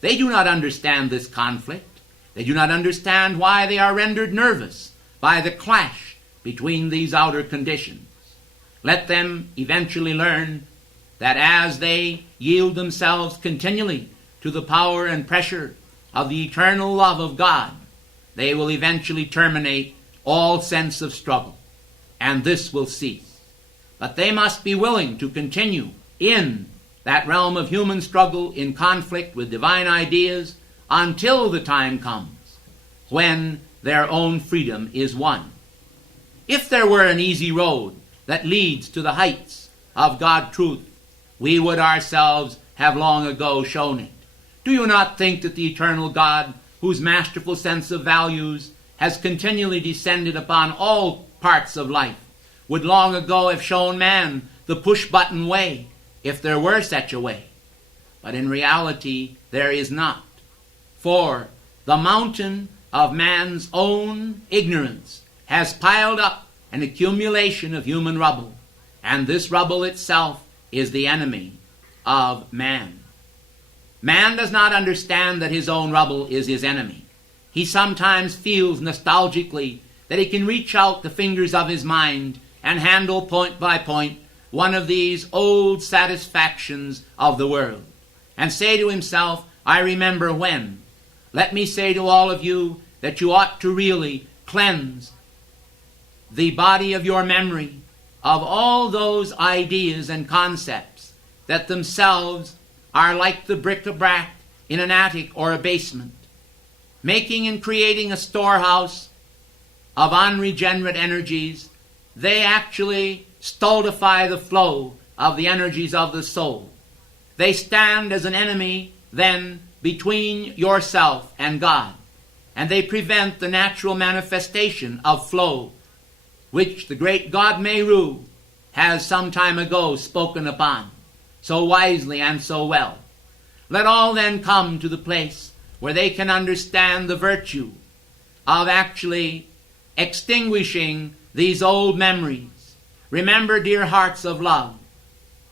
They do not understand this conflict. They do not understand why they are rendered nervous by the clash between these outer conditions. Let them eventually learn that as they yield themselves continually to the power and pressure of the eternal love of God, they will eventually terminate all sense of struggle, and this will cease. But they must be willing to continue in that realm of human struggle in conflict with divine ideas until the time comes when their own freedom is won. If there were an easy road that leads to the heights of God truth, we would ourselves have long ago shown it. Do you not think that the eternal God, whose masterful sense of values has continually descended upon all parts of life, would long ago have shown man the push-button way, if there were such a way? But in reality, there is not. For the mountain of man's own ignorance has piled up an accumulation of human rubble, and this rubble itself is the enemy of man. Man does not understand that his own rubble is his enemy. He sometimes feels nostalgically that he can reach out the fingers of his mind and handle point by point one of these old satisfactions of the world and say to himself, I remember when. Let me say to all of you that you ought to really cleanse the body of your memory of all those ideas and concepts that themselves are like the bric-a-brac in an attic or a basement, making and creating a storehouse of unregenerate energies. They actually stultify the flow of the energies of the soul. They stand as an enemy then between yourself and God, and they prevent the natural manifestation of flow, which the great God Meru has some time ago spoken upon, so wisely and so well. Let all then come to the place where they can understand the virtue of actually extinguishing these old memories. Remember, dear hearts of love,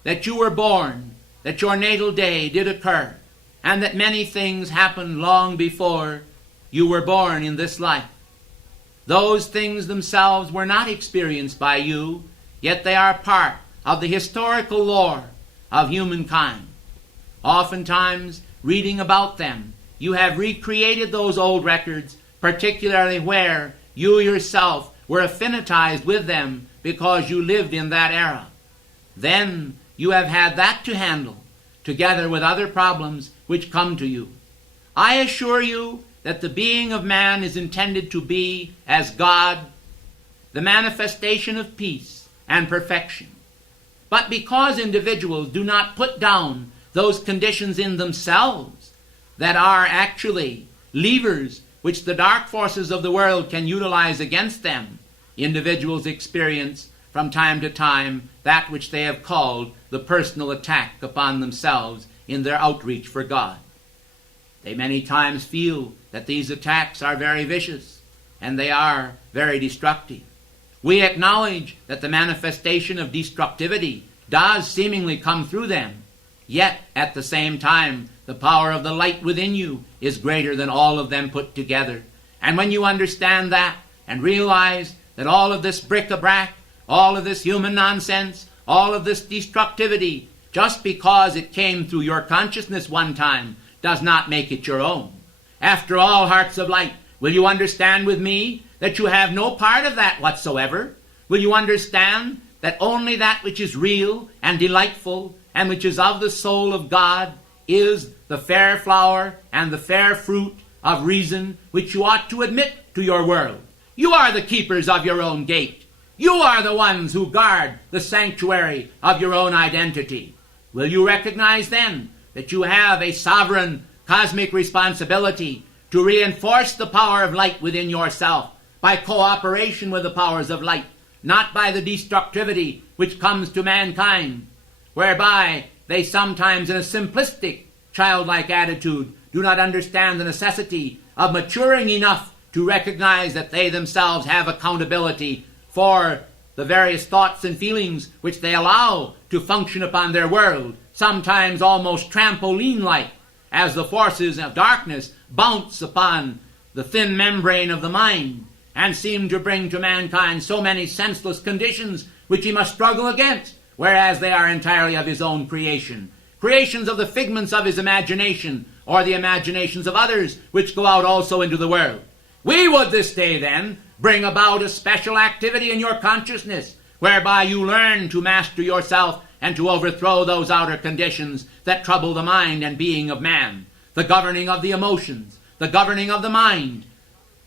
that you were born, that your natal day did occur, and that many things happened long before you were born in this life. Those things themselves were not experienced by you, yet they are part of the historical lore of humankind. Oftentimes, reading about them, you have recreated those old records, particularly where you yourself were affinitized with them because you lived in that era. Then you have had that to handle, together with other problems which come to you. I assure you that the being of man is intended to be, as God, the manifestation of peace and perfection. But because individuals do not put down those conditions in themselves that are actually levers which the dark forces of the world can utilize against them, individuals experience from time to time that which they have called the personal attack upon themselves in their outreach for God. They many times feel that these attacks are very vicious and they are very destructive. We acknowledge that the manifestation of destructivity does seemingly come through them, yet at the same time the power of the light within you is greater than all of them put together. And when you understand that and realize that all of this bric-a-brac, all of this human nonsense, all of this destructivity, just because it came through your consciousness one time, does not make it your own. After all, hearts of light, will you understand with me that you have no part of that whatsoever? Will you understand that only that which is real and delightful and which is of the soul of God is the fair flower and the fair fruit of reason which you ought to admit to your world? You are the keepers of your own gate. You are the ones who guard the sanctuary of your own identity. Will you recognize then that you have a sovereign cosmic responsibility to reinforce the power of light within yourself by cooperation with the powers of light, not by the destructivity which comes to mankind, whereby they sometimes in a simplistic, childlike attitude do not understand the necessity of maturing enough to recognize that they themselves have accountability for the various thoughts and feelings which they allow to function upon their world, sometimes almost trampoline-like, as the forces of darkness bounce upon the thin membrane of the mind and seem to bring to mankind so many senseless conditions which he must struggle against, whereas they are entirely of his own creation, creations of the figments of his imagination or the imaginations of others which go out also into the world. We would this day then bring about a special activity in your consciousness whereby you learn to master yourself and to overthrow those outer conditions that trouble the mind and being of man, the governing of the emotions, the governing of the mind,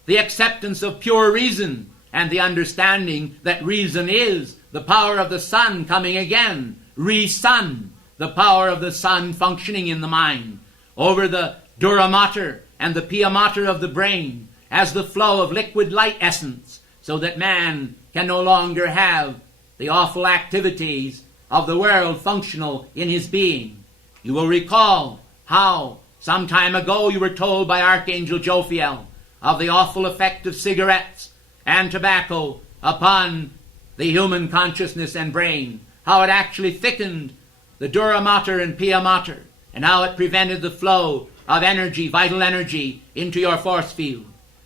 the acceptance of pure reason, and the understanding that reason is the power of the sun coming again, re-sun, the power of the sun functioning in the mind, over the dura mater and the pia mater of the brain, as the flow of liquid light essence, so that man can no longer have the awful activities of the world functional in his being. You will recall how some time ago you were told by Archangel Jophiel of the awful effect of cigarettes and tobacco upon the human consciousness and brain, how it actually thickened the dura mater and pia mater, and how it prevented the flow of energy, vital energy, into your force field.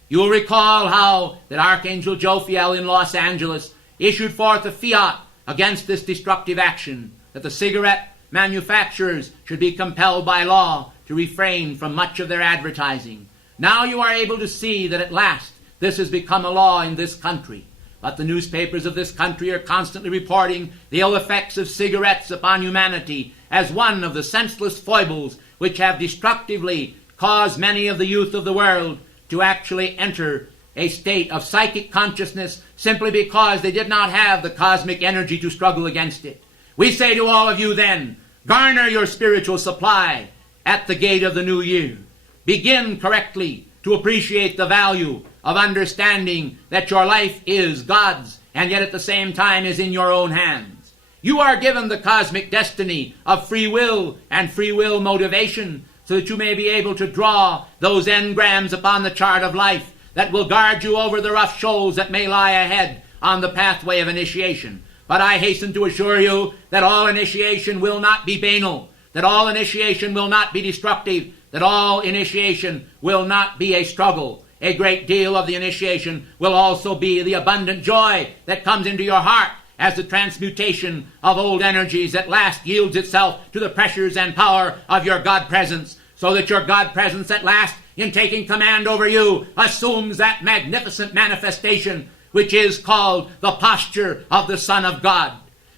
You will recall how that Archangel Jophiel in Los Angeles issued forth a fiat against this destructive action, that the cigarette manufacturers should be compelled by law to refrain from much of their advertising. Now you are able to see that at last this has become a law in this country. But the newspapers of this country are constantly reporting the ill effects of cigarettes upon humanity as one of the senseless foibles which have destructively caused many of the youth of the world to actually enter a state of psychic consciousness simply because they did not have the cosmic energy to struggle against it. We say to all of you then, garner your spiritual supply at the gate of the new year. Begin correctly to appreciate the value of understanding that your life is God's and yet at the same time is in your own hands. You are given the cosmic destiny of free will and free will motivation so that you may be able to draw those engrams upon the chart of life that will guard you over the rough shoals that may lie ahead on the pathway of initiation. But I hasten to assure you that all initiation will not be banal, that all initiation will not be destructive, that all initiation will not be a struggle. A great deal of the initiation will also be the abundant joy that comes into your heart as the transmutation of old energies at last yields itself to the pressures and power of your God presence, so that your God presence at last, in taking command over you, assumes that magnificent manifestation which is called the posture of the Son of God.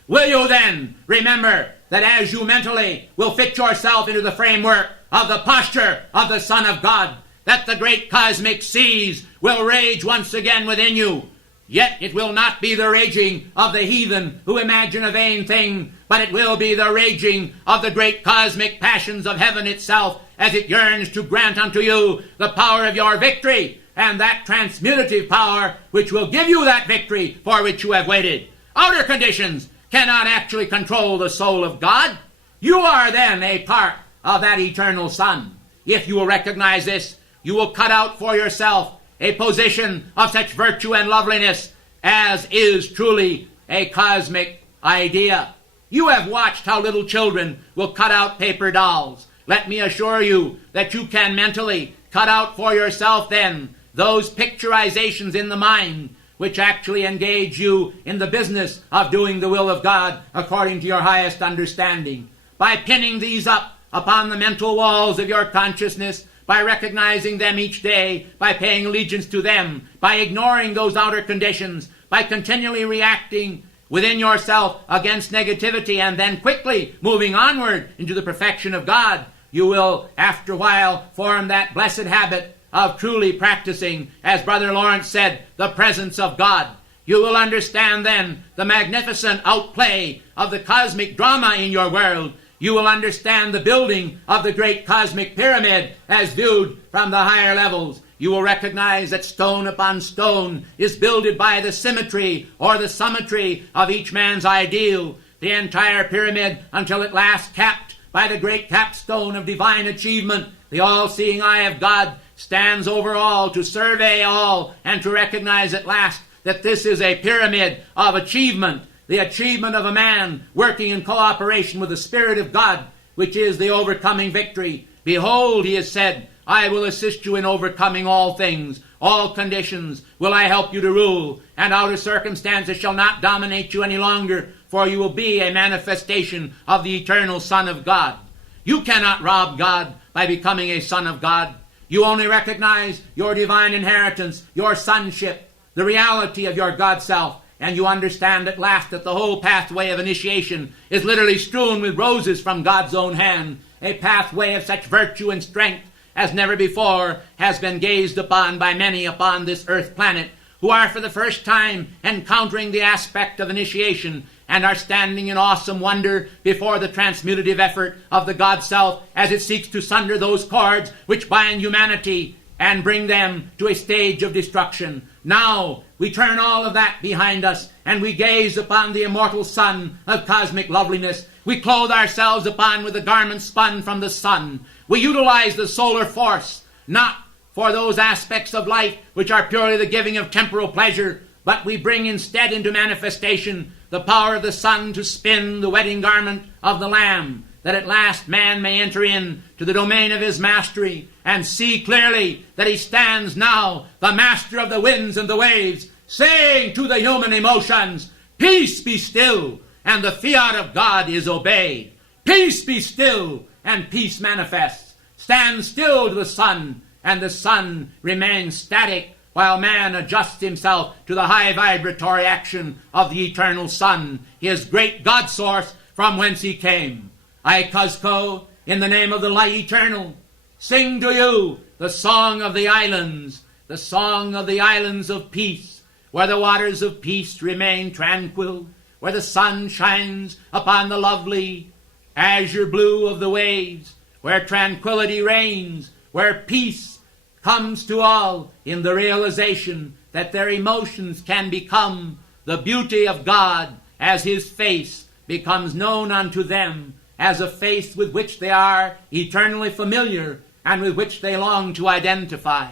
Will you then remember that as you mentally will fit yourself into the framework of the posture of the Son of God, that the great cosmic seas will rage once again within you? Yet it will not be the raging of the heathen who imagine a vain thing, but it will be the raging of the great cosmic passions of heaven itself as it yearns to grant unto you the power of your victory and that transmutative power which will give you that victory for which you have waited. Outer conditions cannot actually control the soul of God. You are then a part of that eternal Son. If you will recognize this, you will cut out for yourself a position of such virtue and loveliness as is truly a cosmic idea. You have watched how little children will cut out paper dolls. Let me assure you that you can mentally cut out for yourself then those picturizations in the mind which actually engage you in the business of doing the will of God according to your highest understanding. By pinning these up upon the mental walls of your consciousness, by recognizing them each day, by paying allegiance to them, by ignoring those outer conditions, by continually reacting within yourself against negativity and then quickly moving onward into the perfection of God, you will, after a while, form that blessed habit of truly practicing, as Brother Lawrence said, the presence of God. You will understand then the magnificent outplay of the cosmic drama in your world. You will understand the building of the great cosmic pyramid as viewed from the higher levels. You will recognize that stone upon stone is builded by the symmetry or the symmetry of each man's ideal. The entire pyramid until at last capped by the great capstone of divine achievement. The all-seeing eye of God stands over all to survey all and to recognize at last that this is a pyramid of achievement. The achievement of a man working in cooperation with the Spirit of God, which is the overcoming victory. Behold, he has said, I will assist you in overcoming all things, all conditions will I help you to rule, and outer circumstances shall not dominate you any longer, for you will be a manifestation of the eternal Son of God. You cannot rob God by becoming a son of God. You only recognize your divine inheritance, your sonship, the reality of your God self, and you understand at last that the whole pathway of initiation is literally strewn with roses from God's own hand, a pathway of such virtue and strength as never before has been gazed upon by many upon this earth planet, who are for the first time encountering the aspect of initiation and are standing in awesome wonder before the transmutative effort of the God Self as it seeks to sunder those cords which bind humanity and bring them to a stage of destruction. Now we turn all of that behind us and we gaze upon the immortal sun of cosmic loveliness. We clothe ourselves upon with the garments spun from the sun. We utilize the solar force, not for those aspects of life which are purely the giving of temporal pleasure, but we bring instead into manifestation the power of the sun to spin the wedding garment of the Lamb, that at last man may enter in to the domain of his mastery and see clearly that he stands now the master of the winds and the waves, saying to the human emotions, Peace be still, and the fiat of God is obeyed. Peace be still, and peace manifests. Stand still to the sun, and the sun remains static, while man adjusts himself to the high vibratory action of the eternal sun, his great God source from whence he came. I, Cuzco, in the name of the light eternal, sing to you the song of the islands of peace, where the waters of peace remain tranquil, where the sun shines upon the lovely azure blue of the waves, where tranquility reigns, where peace comes to all in the realization that their emotions can become the beauty of God as his face becomes known unto them as a face with which they are eternally familiar and with which they long to identify.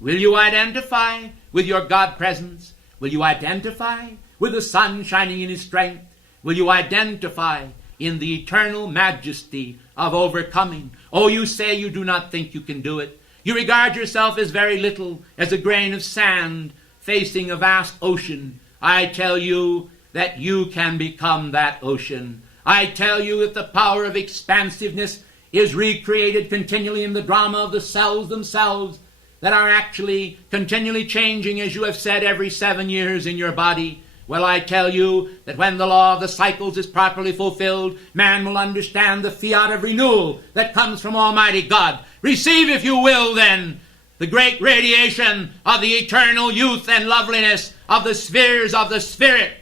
Will you identify with your God presence? Will you identify with the sun shining in his strength? Will you identify in the eternal majesty of overcoming? Oh, you say you do not think you can do it. You regard yourself as very little, as a grain of sand facing a vast ocean. I tell you that you can become that ocean. I tell you that the power of expansiveness is recreated continually in the drama of the cells themselves, that are actually continually changing, as you have said, every 7 years in your body. Well, I tell you that when the law of the cycles is properly fulfilled, man will understand the fiat of renewal that comes from Almighty God. Receive, if you will, then, the great radiation of the eternal youth and loveliness of the spheres of the Spirit.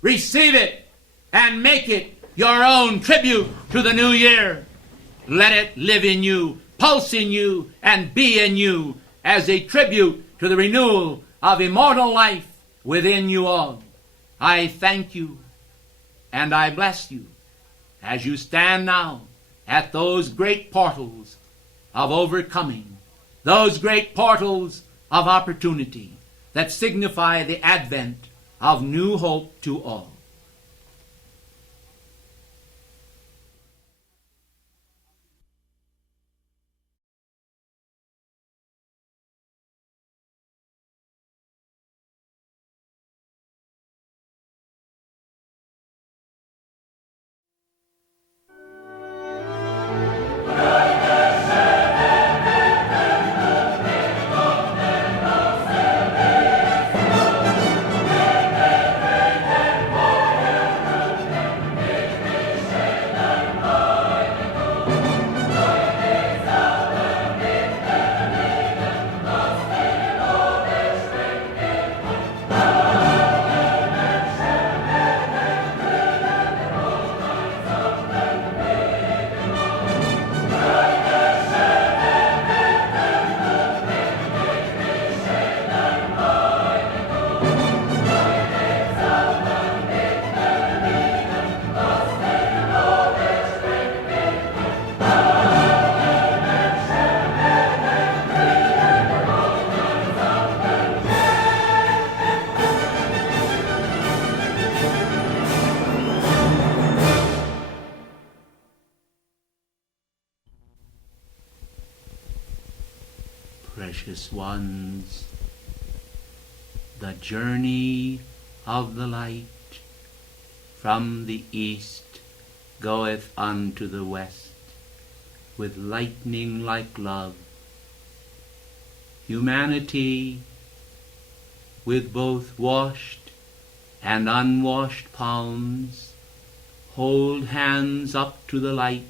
Receive it and make it your own tribute to the new year. Let it live in you, pulse in you, and be in you as a tribute to the renewal of immortal life within you all. I thank you and I bless you as you stand now at those great portals of overcoming, those great portals of opportunity that signify the advent of new hope to all. Precious ones, the journey of the light from the east goeth unto the west with lightning like love. Humanity, with both washed and unwashed palms, hold hands up to the light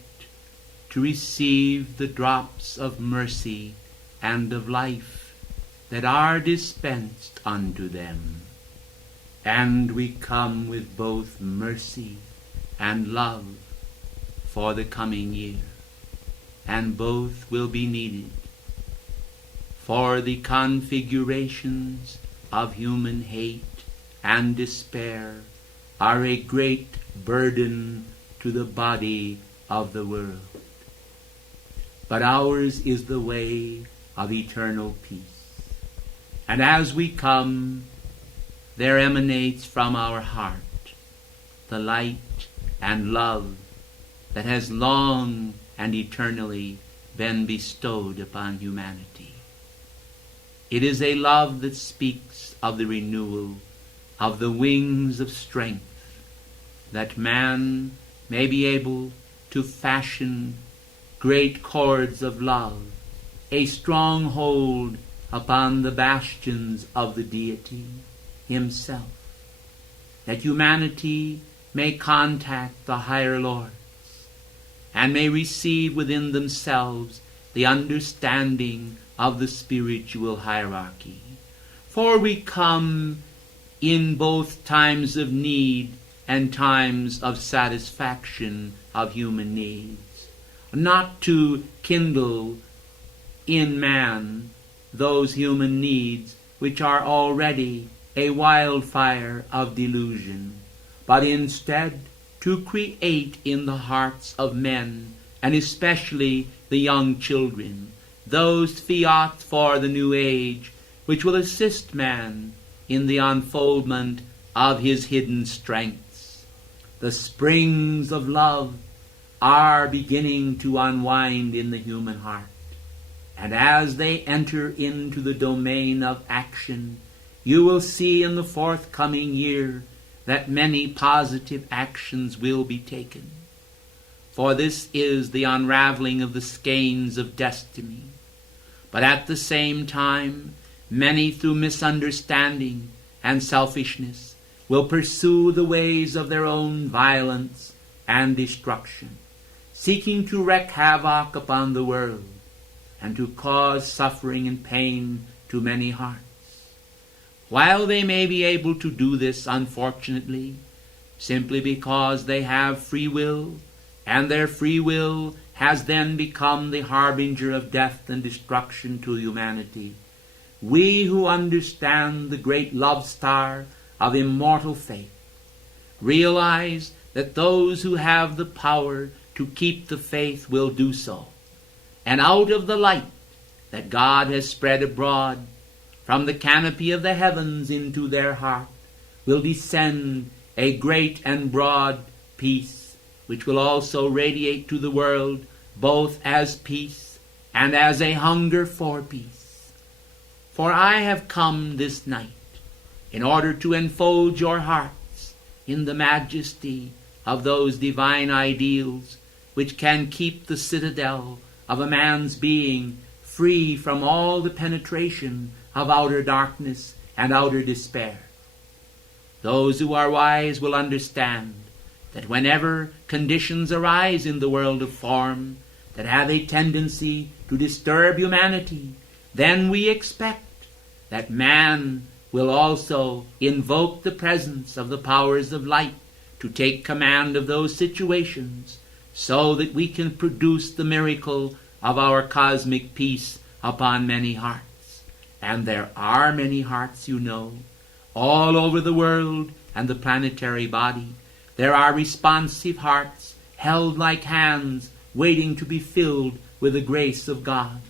to receive the drops of mercy and of life that are dispensed unto them. And we come with both mercy and love for the coming year, and both will be needed, for the configurations of human hate and despair are a great burden to the body of the world. But ours is the way of eternal peace. And as we come, there emanates from our heart the light and love that has long and eternally been bestowed upon humanity. It is a love that speaks of the renewal of the wings of strength, that man may be able to fashion great cords of love, a strong hold upon the bastions of the deity himself, that humanity may contact the higher lords and may receive within themselves the understanding of the spiritual hierarchy. For we come in both times of need and times of satisfaction of human needs, not to kindle in man those human needs which are already a wildfire of delusion, but instead to create in the hearts of men, and especially the young children, those fiats for the new age which will assist man in the unfoldment of his hidden strengths. The springs of love are beginning to unwind in the human heart, and as they enter into the domain of action, you will see in the forthcoming year that many positive actions will be taken. For this is the unraveling of the skeins of destiny. But at the same time, many through misunderstanding and selfishness will pursue the ways of their own violence and destruction, seeking to wreak havoc upon the world and to cause suffering and pain to many hearts. While they may be able to do this, unfortunately, simply because they have free will, and their free will has then become the harbinger of death and destruction to humanity, we who understand the great love star of immortal faith realize that those who have the power to keep the faith will do so, and out of the light that God has spread abroad from the canopy of the heavens into their heart will descend a great and broad peace, which will also radiate to the world both as peace and as a hunger for peace. For I have come this night in order to enfold your hearts in the majesty of those divine ideals which can keep the citadel of a man's being free from all the penetration of outer darkness and outer despair. Those who are wise will understand that whenever conditions arise in the world of form that have a tendency to disturb humanity, then we expect that man will also invoke the presence of the powers of light to take command of those situations, so that we can produce the miracle of our cosmic peace upon many hearts. And there are many hearts, you know, all over the world and the planetary body. There are responsive hearts held like hands, waiting to be filled with the grace of God.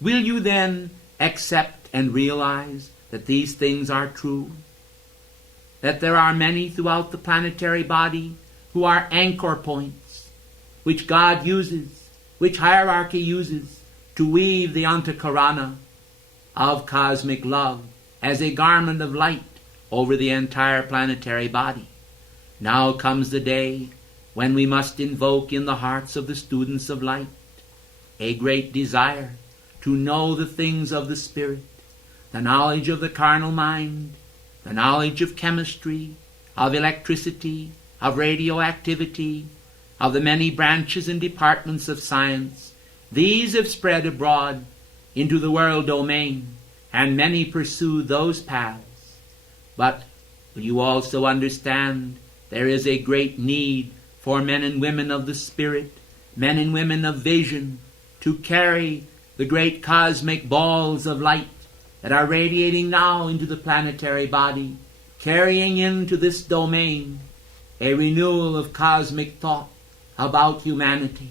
Will you then accept and realize that these things are true? That there are many throughout the planetary body who are anchor points, which God uses, which hierarchy uses, to weave the Antakarana of cosmic love as a garment of light over the entire planetary body. Now comes the day when we must invoke in the hearts of the students of light a great desire to know the things of the Spirit, the knowledge of the carnal mind, the knowledge of chemistry, of electricity, of radioactivity, of the many branches and departments of science. These have spread abroad into the world domain, and many pursue those paths. But will you also understand there is a great need for men and women of the Spirit, men and women of vision, to carry the great cosmic balls of light that are radiating now into the planetary body, carrying into this domain a renewal of cosmic thought about humanity.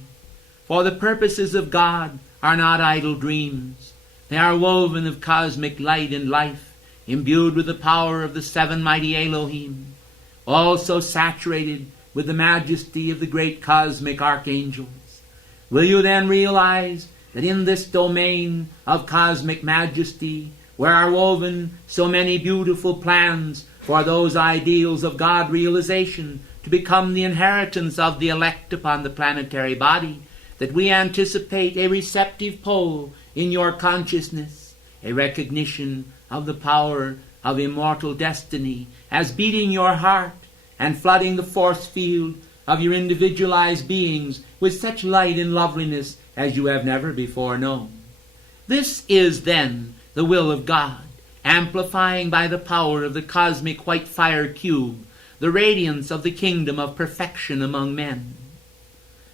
For the purposes of God are not idle dreams. They are woven of cosmic light and life, imbued with the power of the seven mighty Elohim, also saturated with the majesty of the great cosmic archangels. Will you then realize that in this domain of cosmic majesty, where are woven so many beautiful plans for those ideals of God realization to become the inheritance of the elect upon the planetary body, that we anticipate a receptive pole in your consciousness, a recognition of the power of immortal destiny as beating your heart and flooding the force field of your individualized beings with such light and loveliness as you have never before known. This is then the will of God, amplifying by the power of the cosmic white fire cube the radiance of the kingdom of perfection among men.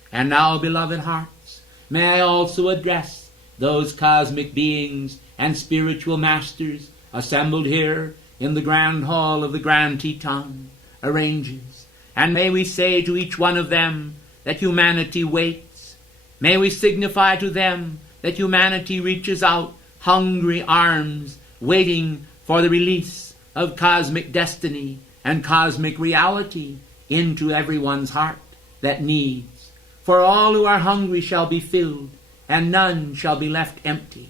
And now, beloved hearts, may I also address those cosmic beings and spiritual masters assembled here in the grand hall of the Grand Teton arranges, and may we say to each one of them that humanity waits. May we signify to them that humanity reaches out hungry arms, waiting for the release of cosmic destiny and cosmic reality into everyone's heart that needs. For all who are hungry shall be filled, and none shall be left empty.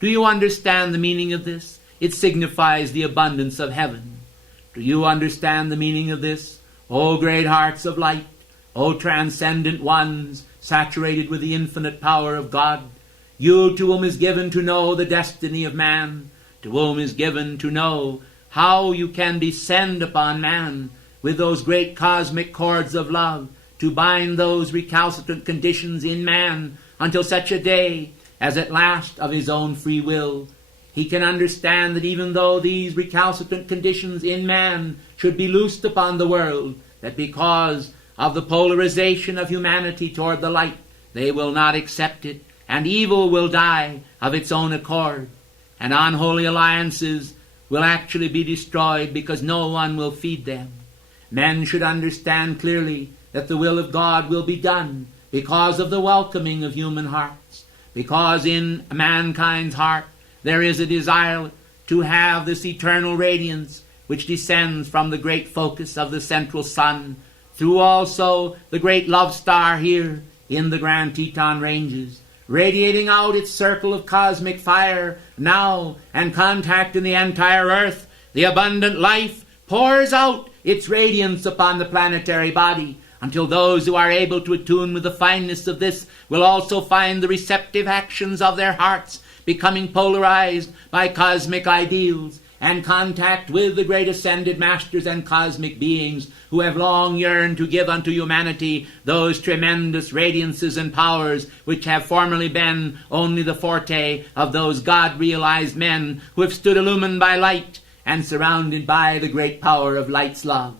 Do you understand the meaning of this? It signifies the abundance of heaven. Do you understand the meaning of this? O great hearts of light, O transcendent ones, saturated with the infinite power of God, you to whom is given to know the destiny of man, to whom is given to know how you can descend upon man with those great cosmic cords of love to bind those recalcitrant conditions in man until such a day as at last of his own free will he can understand that even though these recalcitrant conditions in man should be loosed upon the world, that because of the polarization of humanity toward the light, they will not accept it, and evil will die of its own accord, and unholy alliances will actually be destroyed because no one will feed them. Men should understand clearly that the will of God will be done because of the welcoming of human hearts, because in mankind's heart there is a desire to have this eternal radiance which descends from the great focus of the central sun through also the great love star here in the Grand Teton Ranges, radiating out its circle of cosmic fire now and contacting the entire earth. The abundant life pours out its radiance upon the planetary body until those who are able to attune with the fineness of this will also find the receptive actions of their hearts becoming polarized by cosmic ideals and contact with the great ascended masters and cosmic beings who have long yearned to give unto humanity those tremendous radiances and powers which have formerly been only the forte of those God-realized men who have stood illumined by light and surrounded by the great power of light's love.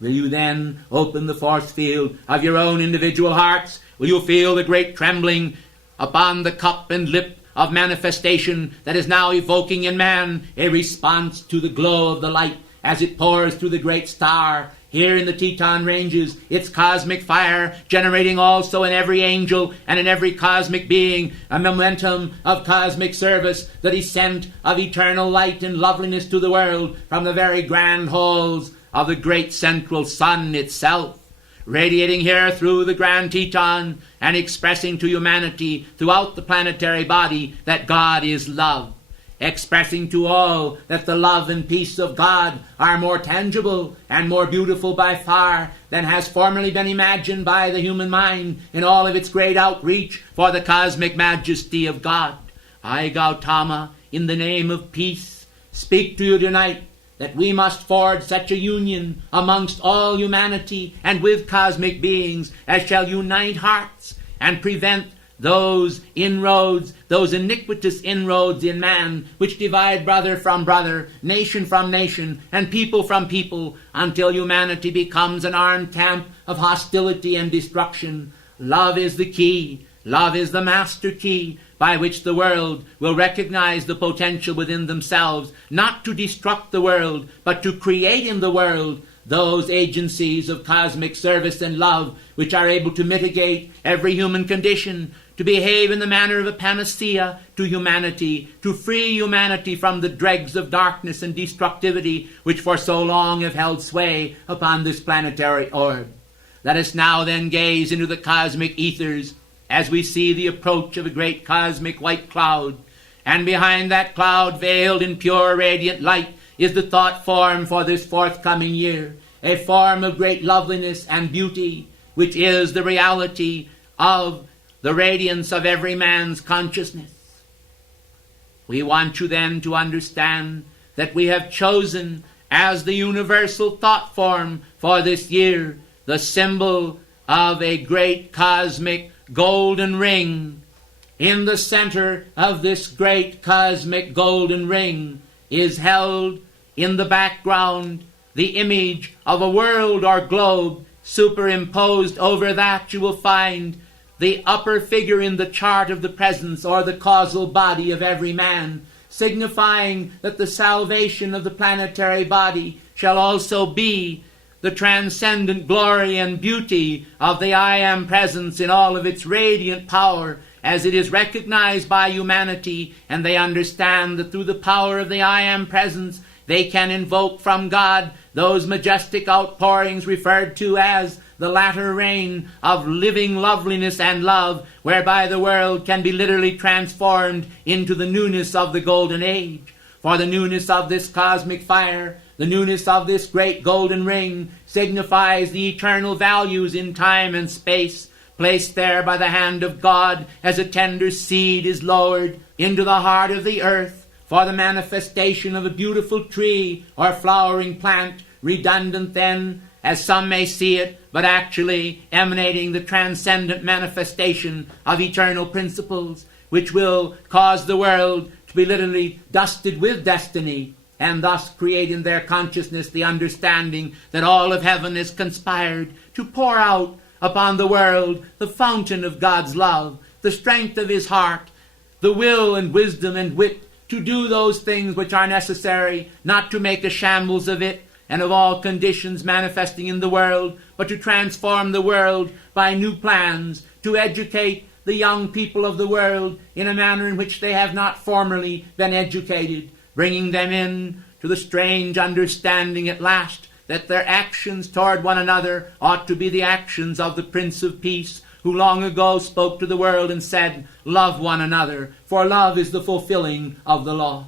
Will you then open the force field of your own individual hearts? Will you feel the great trembling upon the cup and lip of manifestation that is now evoking in man a response to the glow of the light as it pours through the great star here in the Teton Ranges, its cosmic fire generating also in every angel and in every cosmic being a momentum of cosmic service, the descent of eternal light and loveliness to the world from the very grand halls of the great central sun itself, radiating here through the Grand Teton and expressing to humanity throughout the planetary body that God is love, expressing to all that the love and peace of God are more tangible and more beautiful by far than has formerly been imagined by the human mind in all of its great outreach for the cosmic majesty of God. I, Gautama, in the name of peace, speak to you tonight that we must forge such a union amongst all humanity and with cosmic beings as shall unite hearts and prevent those inroads, those iniquitous inroads in man which divide brother from brother, nation from nation, and people from people until humanity becomes an armed camp of hostility and destruction. Love is the key. Love is the master key by which the world will recognize the potential within themselves, not to destruct the world, but to create in the world those agencies of cosmic service and love which are able to mitigate every human condition, to behave in the manner of a panacea to humanity, to free humanity from the dregs of darkness and destructivity which for so long have held sway upon this planetary orb. Let us now then gaze into the cosmic ethers as we see the approach of a great cosmic white cloud, and behind that cloud, veiled in pure radiant light, is the thought form for this forthcoming year, a form of great loveliness and beauty, which is the reality of the radiance of every man's consciousness. We want you then to understand that we have chosen as the universal thought form for this year the symbol of a great cosmic golden ring. In the center of this great cosmic golden ring is held in the background the image of a world or globe. Superimposed over that you will find the upper figure in the chart of the presence or the causal body of every man, signifying that the salvation of the planetary body shall also be the transcendent glory and beauty of the I Am presence in all of its radiant power, as it is recognized by humanity, and they understand that through the power of the I Am presence they can invoke from God those majestic outpourings referred to as the latter rain of living loveliness and love, whereby the world can be literally transformed into the newness of the golden age. For the newness of this cosmic fire, the newness of this great golden ring, signifies the eternal values in time and space, placed there by the hand of God as a tender seed is lowered into the heart of the earth for the manifestation of a beautiful tree or flowering plant, redundant then, as some may see it, but actually emanating the transcendent manifestation of eternal principles, which will cause the world to be literally dusted with destiny, and thus create in their consciousness the understanding that all of heaven is conspired to pour out upon the world the fountain of God's love, the strength of His heart, the will and wisdom and wit to do those things which are necessary, not to make a shambles of it and of all conditions manifesting in the world, but to transform the world by new plans, to educate the young people of the world in a manner in which they have not formerly been educated, bringing them in to the strange understanding at last that their actions toward one another ought to be the actions of the Prince of Peace, who long ago spoke to the world and said, "Love one another, for love is the fulfilling of the law."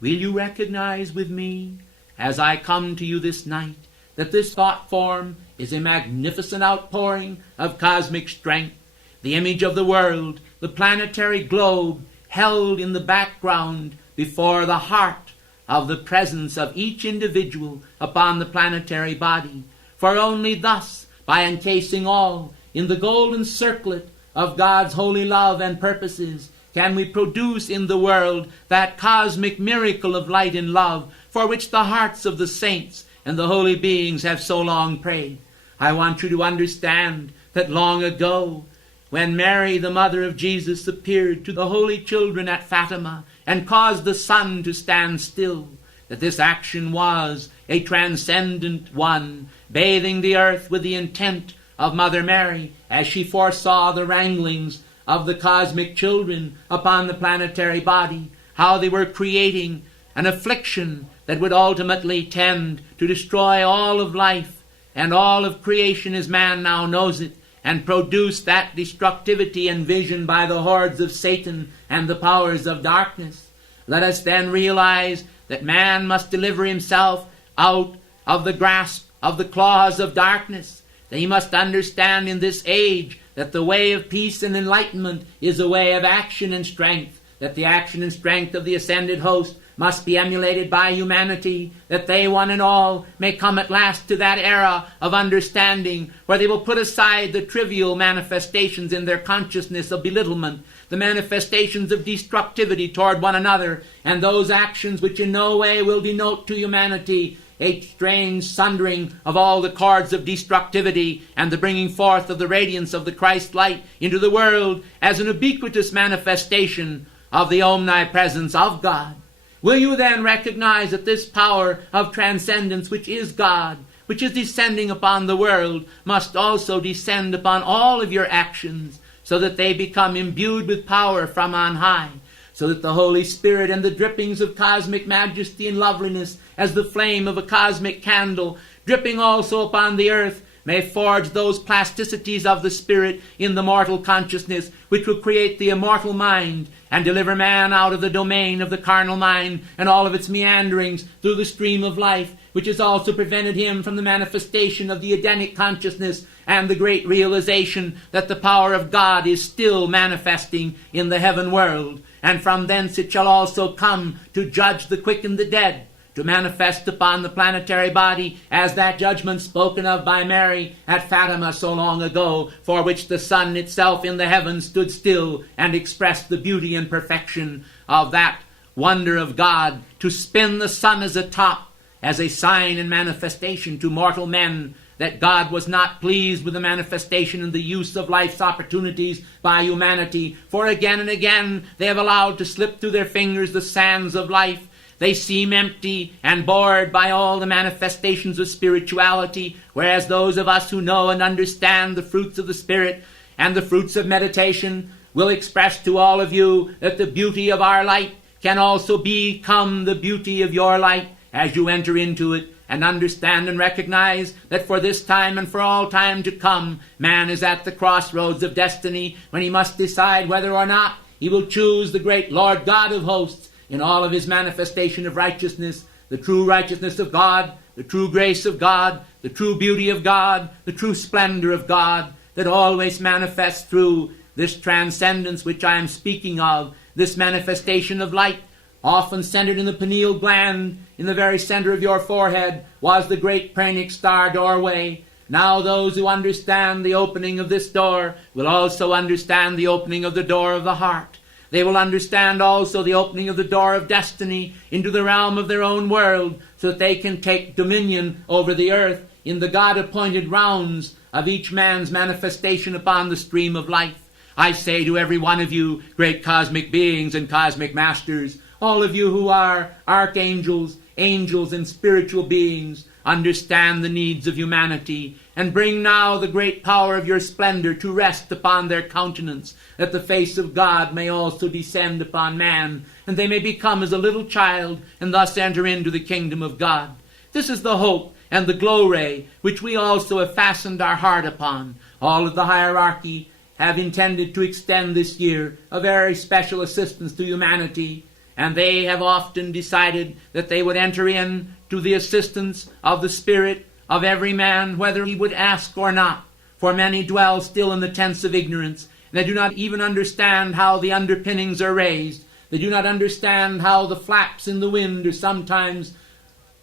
Will you recognize with me, as I come to you this night, that this thought form is a magnificent outpouring of cosmic strength, the image of the world, the planetary globe, held in the background before the heart of the presence of each individual upon the planetary body? For only thus, by encasing all in the golden circlet of God's holy love and purposes, can we produce in the world that cosmic miracle of light and love for which the hearts of the saints and the holy beings have so long prayed. I want you to understand that long ago, when Mary, the mother of Jesus, appeared to the holy children at Fatima and caused the sun to stand still, that this action was a transcendent one, bathing the earth with the intent of Mother Mary, as she foresaw the wranglings of the cosmic children upon the planetary body, how they were creating an affliction that would ultimately tend to destroy all of life and all of creation as man now knows it, and produce that destructivity envisioned by the hordes of Satan and the powers of darkness. Let us then realize that man must deliver himself out of the grasp of the claws of darkness, that he must understand in this age that the way of peace and enlightenment is a way of action and strength, that the action and strength of the ascended host must be emulated by humanity, that they one and all may come at last to that era of understanding where they will put aside the trivial manifestations in their consciousness of belittlement, the manifestations of destructivity toward one another, and those actions which in no way will denote to humanity a strange sundering of all the cords of destructivity and the bringing forth of the radiance of the Christ light into the world as an ubiquitous manifestation of the omnipresence of God. Will you then recognize that this power of transcendence, which is God, which is descending upon the world, must also descend upon all of your actions, so that they become imbued with power from on high, so that the Holy Spirit and the drippings of cosmic majesty and loveliness, as the flame of a cosmic candle, dripping also upon the earth, may forge those plasticities of the spirit in the mortal consciousness which will create the immortal mind and deliver man out of the domain of the carnal mind and all of its meanderings through the stream of life, which has also prevented him from the manifestation of the Edenic consciousness and the great realization that the power of God is still manifesting in the heaven world. And from thence it shall also come to judge the quick and the dead, to manifest upon the planetary body as that judgment spoken of by Mary at Fatima so long ago, for which the sun itself in the heavens stood still and expressed the beauty and perfection of that wonder of God, to spin the sun as a top, as a sign and manifestation to mortal men that God was not pleased with the manifestation and the use of life's opportunities by humanity, for again and again they have allowed to slip through their fingers the sands of life. They seem empty and bored by all the manifestations of spirituality, whereas those of us who know and understand the fruits of the Spirit and the fruits of meditation will express to all of you that the beauty of our light can also become the beauty of your light as you enter into it and understand and recognize that for this time and for all time to come, man is at the crossroads of destiny when he must decide whether or not he will choose the great Lord God of hosts in all of his manifestation of righteousness, the true righteousness of God, the true grace of God, the true beauty of God, the true splendor of God, that always manifests through this transcendence which I am speaking of, this manifestation of light, often centered in the pineal gland, in the very center of your forehead, was the great pranic star doorway. Now those who understand the opening of this door will also understand the opening of the door of the heart. They will understand also the opening of the door of destiny into the realm of their own world, so that they can take dominion over the earth in the God-appointed rounds of each man's manifestation upon the stream of life. I say to every one of you, great cosmic beings and cosmic masters, all of you who are archangels, angels, and spiritual beings, understand the needs of humanity, and bring now the great power of your splendor to rest upon their countenance, that the face of God may also descend upon man, and they may become as a little child, and thus enter into the kingdom of God. This is the hope and the glow ray which we also have fastened our heart upon. All of the hierarchy have intended to extend this year a very special assistance to humanity, and they have often decided that they would enter in to the assistance of the Spirit of every man, whether he would ask or not. For many dwell still in the tents of ignorance. They do not even understand how the underpinnings are raised. They do not understand how the flaps in the wind are sometimes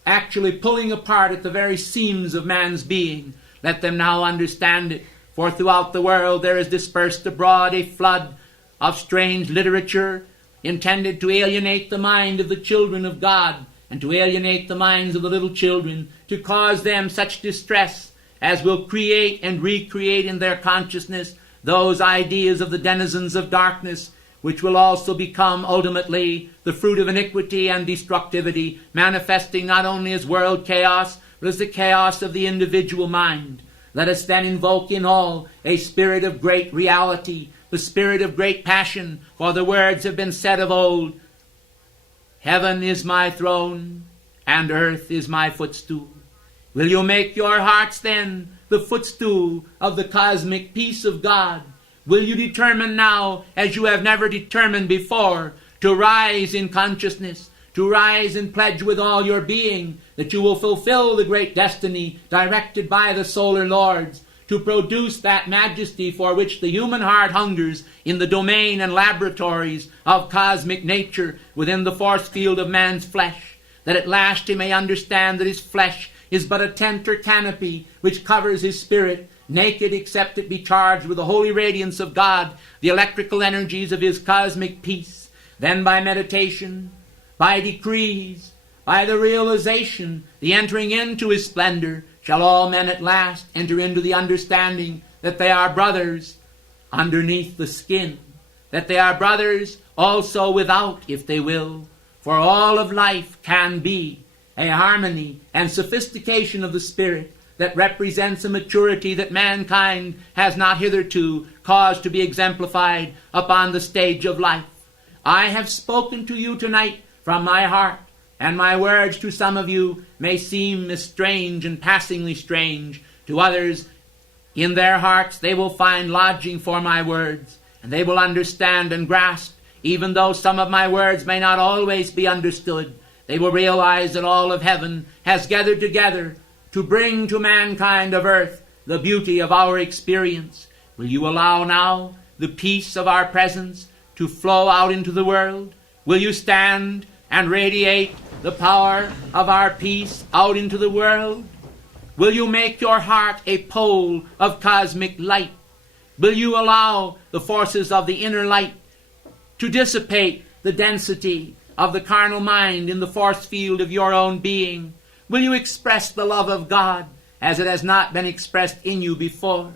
actually pulling apart at the very seams of man's being. Let them now understand it. For throughout the world there is dispersed abroad a flood of strange literature intended to alienate the mind of the children of God, and to alienate the minds of the little children, to cause them such distress as will create and recreate in their consciousness those ideas of the denizens of darkness, which will also become ultimately the fruit of iniquity and destructivity, manifesting not only as world chaos, but as the chaos of the individual mind. Let us then invoke in all a spirit of great reality, the spirit of great passion, for the words have been said of old, Heaven is my throne, and earth is my footstool. Will you make your hearts then the footstool of the cosmic peace of God? Will you determine now, as you have never determined before, to rise in consciousness, to rise and pledge with all your being that you will fulfill the great destiny directed by the solar lords, to produce that majesty for which the human heart hungers in the domain and laboratories of cosmic nature within the force field of man's flesh, that at last he may understand that his flesh is but a tent or canopy which covers his spirit, naked except it be charged with the holy radiance of God, the electrical energies of his cosmic peace. Then by meditation, by decrees, by the realization, the entering into his splendor, shall all men at last enter into the understanding that they are brothers underneath the skin, that they are brothers also without, if they will, for all of life can be a harmony and sophistication of the Spirit that represents a maturity that mankind has not hitherto caused to be exemplified upon the stage of life. I have spoken to you tonight from my heart, and my words to some of you may seem as strange and passingly strange To others, in their hearts they will find lodging for my words, and they will understand and grasp, even though some of my words may not always be understood. They will realize that all of heaven has gathered together to bring to mankind of earth the beauty of our experience. Will you allow now the peace of our presence to flow out into the world? Will you stand and radiate the power of our peace out into the world? Will you make your heart a pole of cosmic light? Will you allow the forces of the inner light to dissipate the density of the carnal mind in the force field of your own being? Will you express the love of God as it has not been expressed in you before?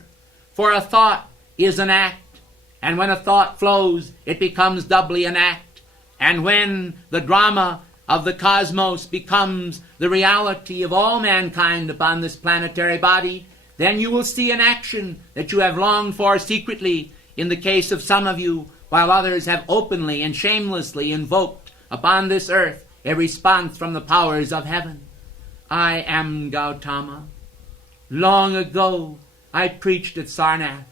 For a thought is an act, and when a thought flows, it becomes doubly an act. And when the drama of the cosmos becomes the reality of all mankind upon this planetary body, then you will see an action that you have longed for secretly in the case of some of you, while others have openly and shamelessly invoked upon this earth a response from the powers of heaven. I am Gautama. Long ago I preached at Sarnath.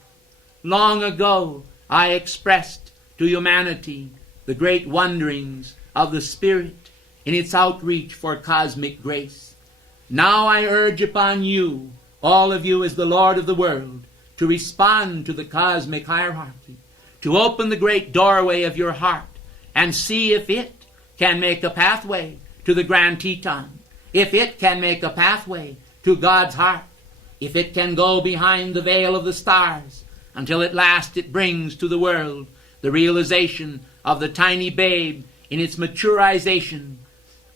Long ago I expressed to humanity the great wonderings of the Spirit in its outreach for cosmic grace. Now I urge upon you, all of you as the Lord of the world, to respond to the cosmic hierarchy, to open the great doorway of your heart and see if it can make a pathway to the Grand Teton, if it can make a pathway to God's heart, if it can go behind the veil of the stars until at last it brings to the world the realization of the tiny babe in its maturization,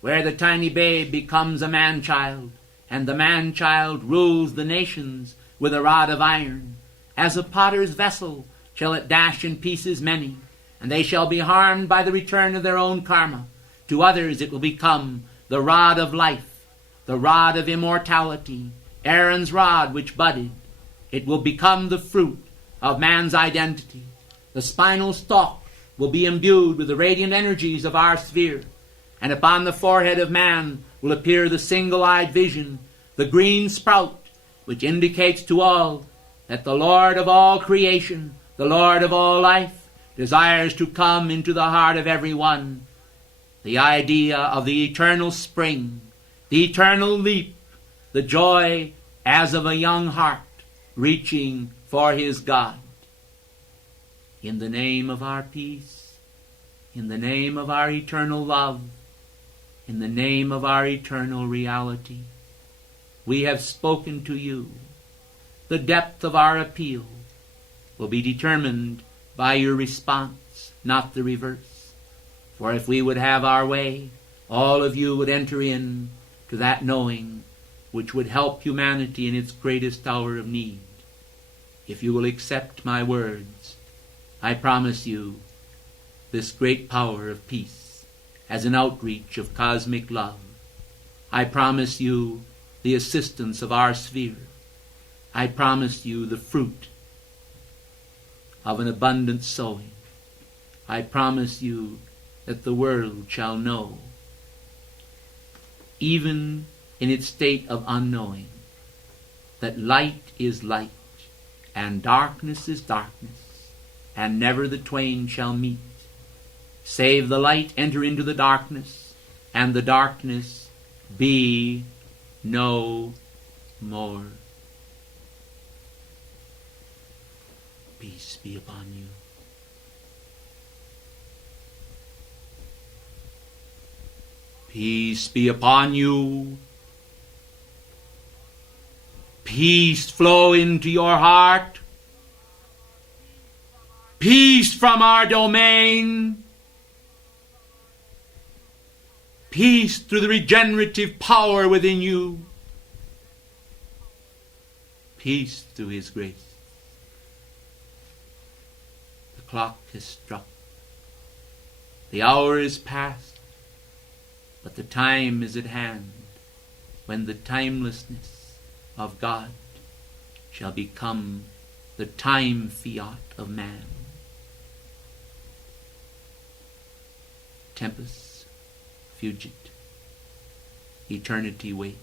where the tiny babe becomes a man-child, and the man-child rules the nations with a rod of iron. As a potter's vessel shall it dash in pieces many, and they shall be harmed by the return of their own karma. To others it will become the rod of life, the rod of immortality, Aaron's rod which budded. It will become the fruit of man's identity. The spinal stalk will be imbued with the radiant energies of our sphere, and upon the forehead of man will appear the single-eyed vision, the green sprout, which indicates to all that the Lord of all creation, the Lord of all life, desires to come into the heart of every one. The idea of the eternal spring, the eternal leap, the joy as of a young heart reaching for his God. In the name of our peace, in the name of our eternal love, in the name of our eternal reality, we have spoken to you. The depth of our appeal will be determined by your response, not the reverse. For if we would have our way, all of you would enter in to that knowing which would help humanity in its greatest hour of need. If you will accept my words, I promise you this great power of peace as an outreach of cosmic love. I promise you the assistance of our sphere. I promise you the fruit of an abundant sowing. I promise you that the world shall know, even in its state of unknowing, that light is light, and darkness is darkness, and never the twain shall meet. Save the light enter into the darkness, and the darkness be no more. Peace be upon you. Peace be upon you. Peace flow into your heart. Peace from our domain. Peace through the regenerative power within you. Peace through His grace. The clock has struck. The hour is past. But the time is at hand when the timelessness of God shall become the time fiat of man. Tempus fugit. Eternity waits.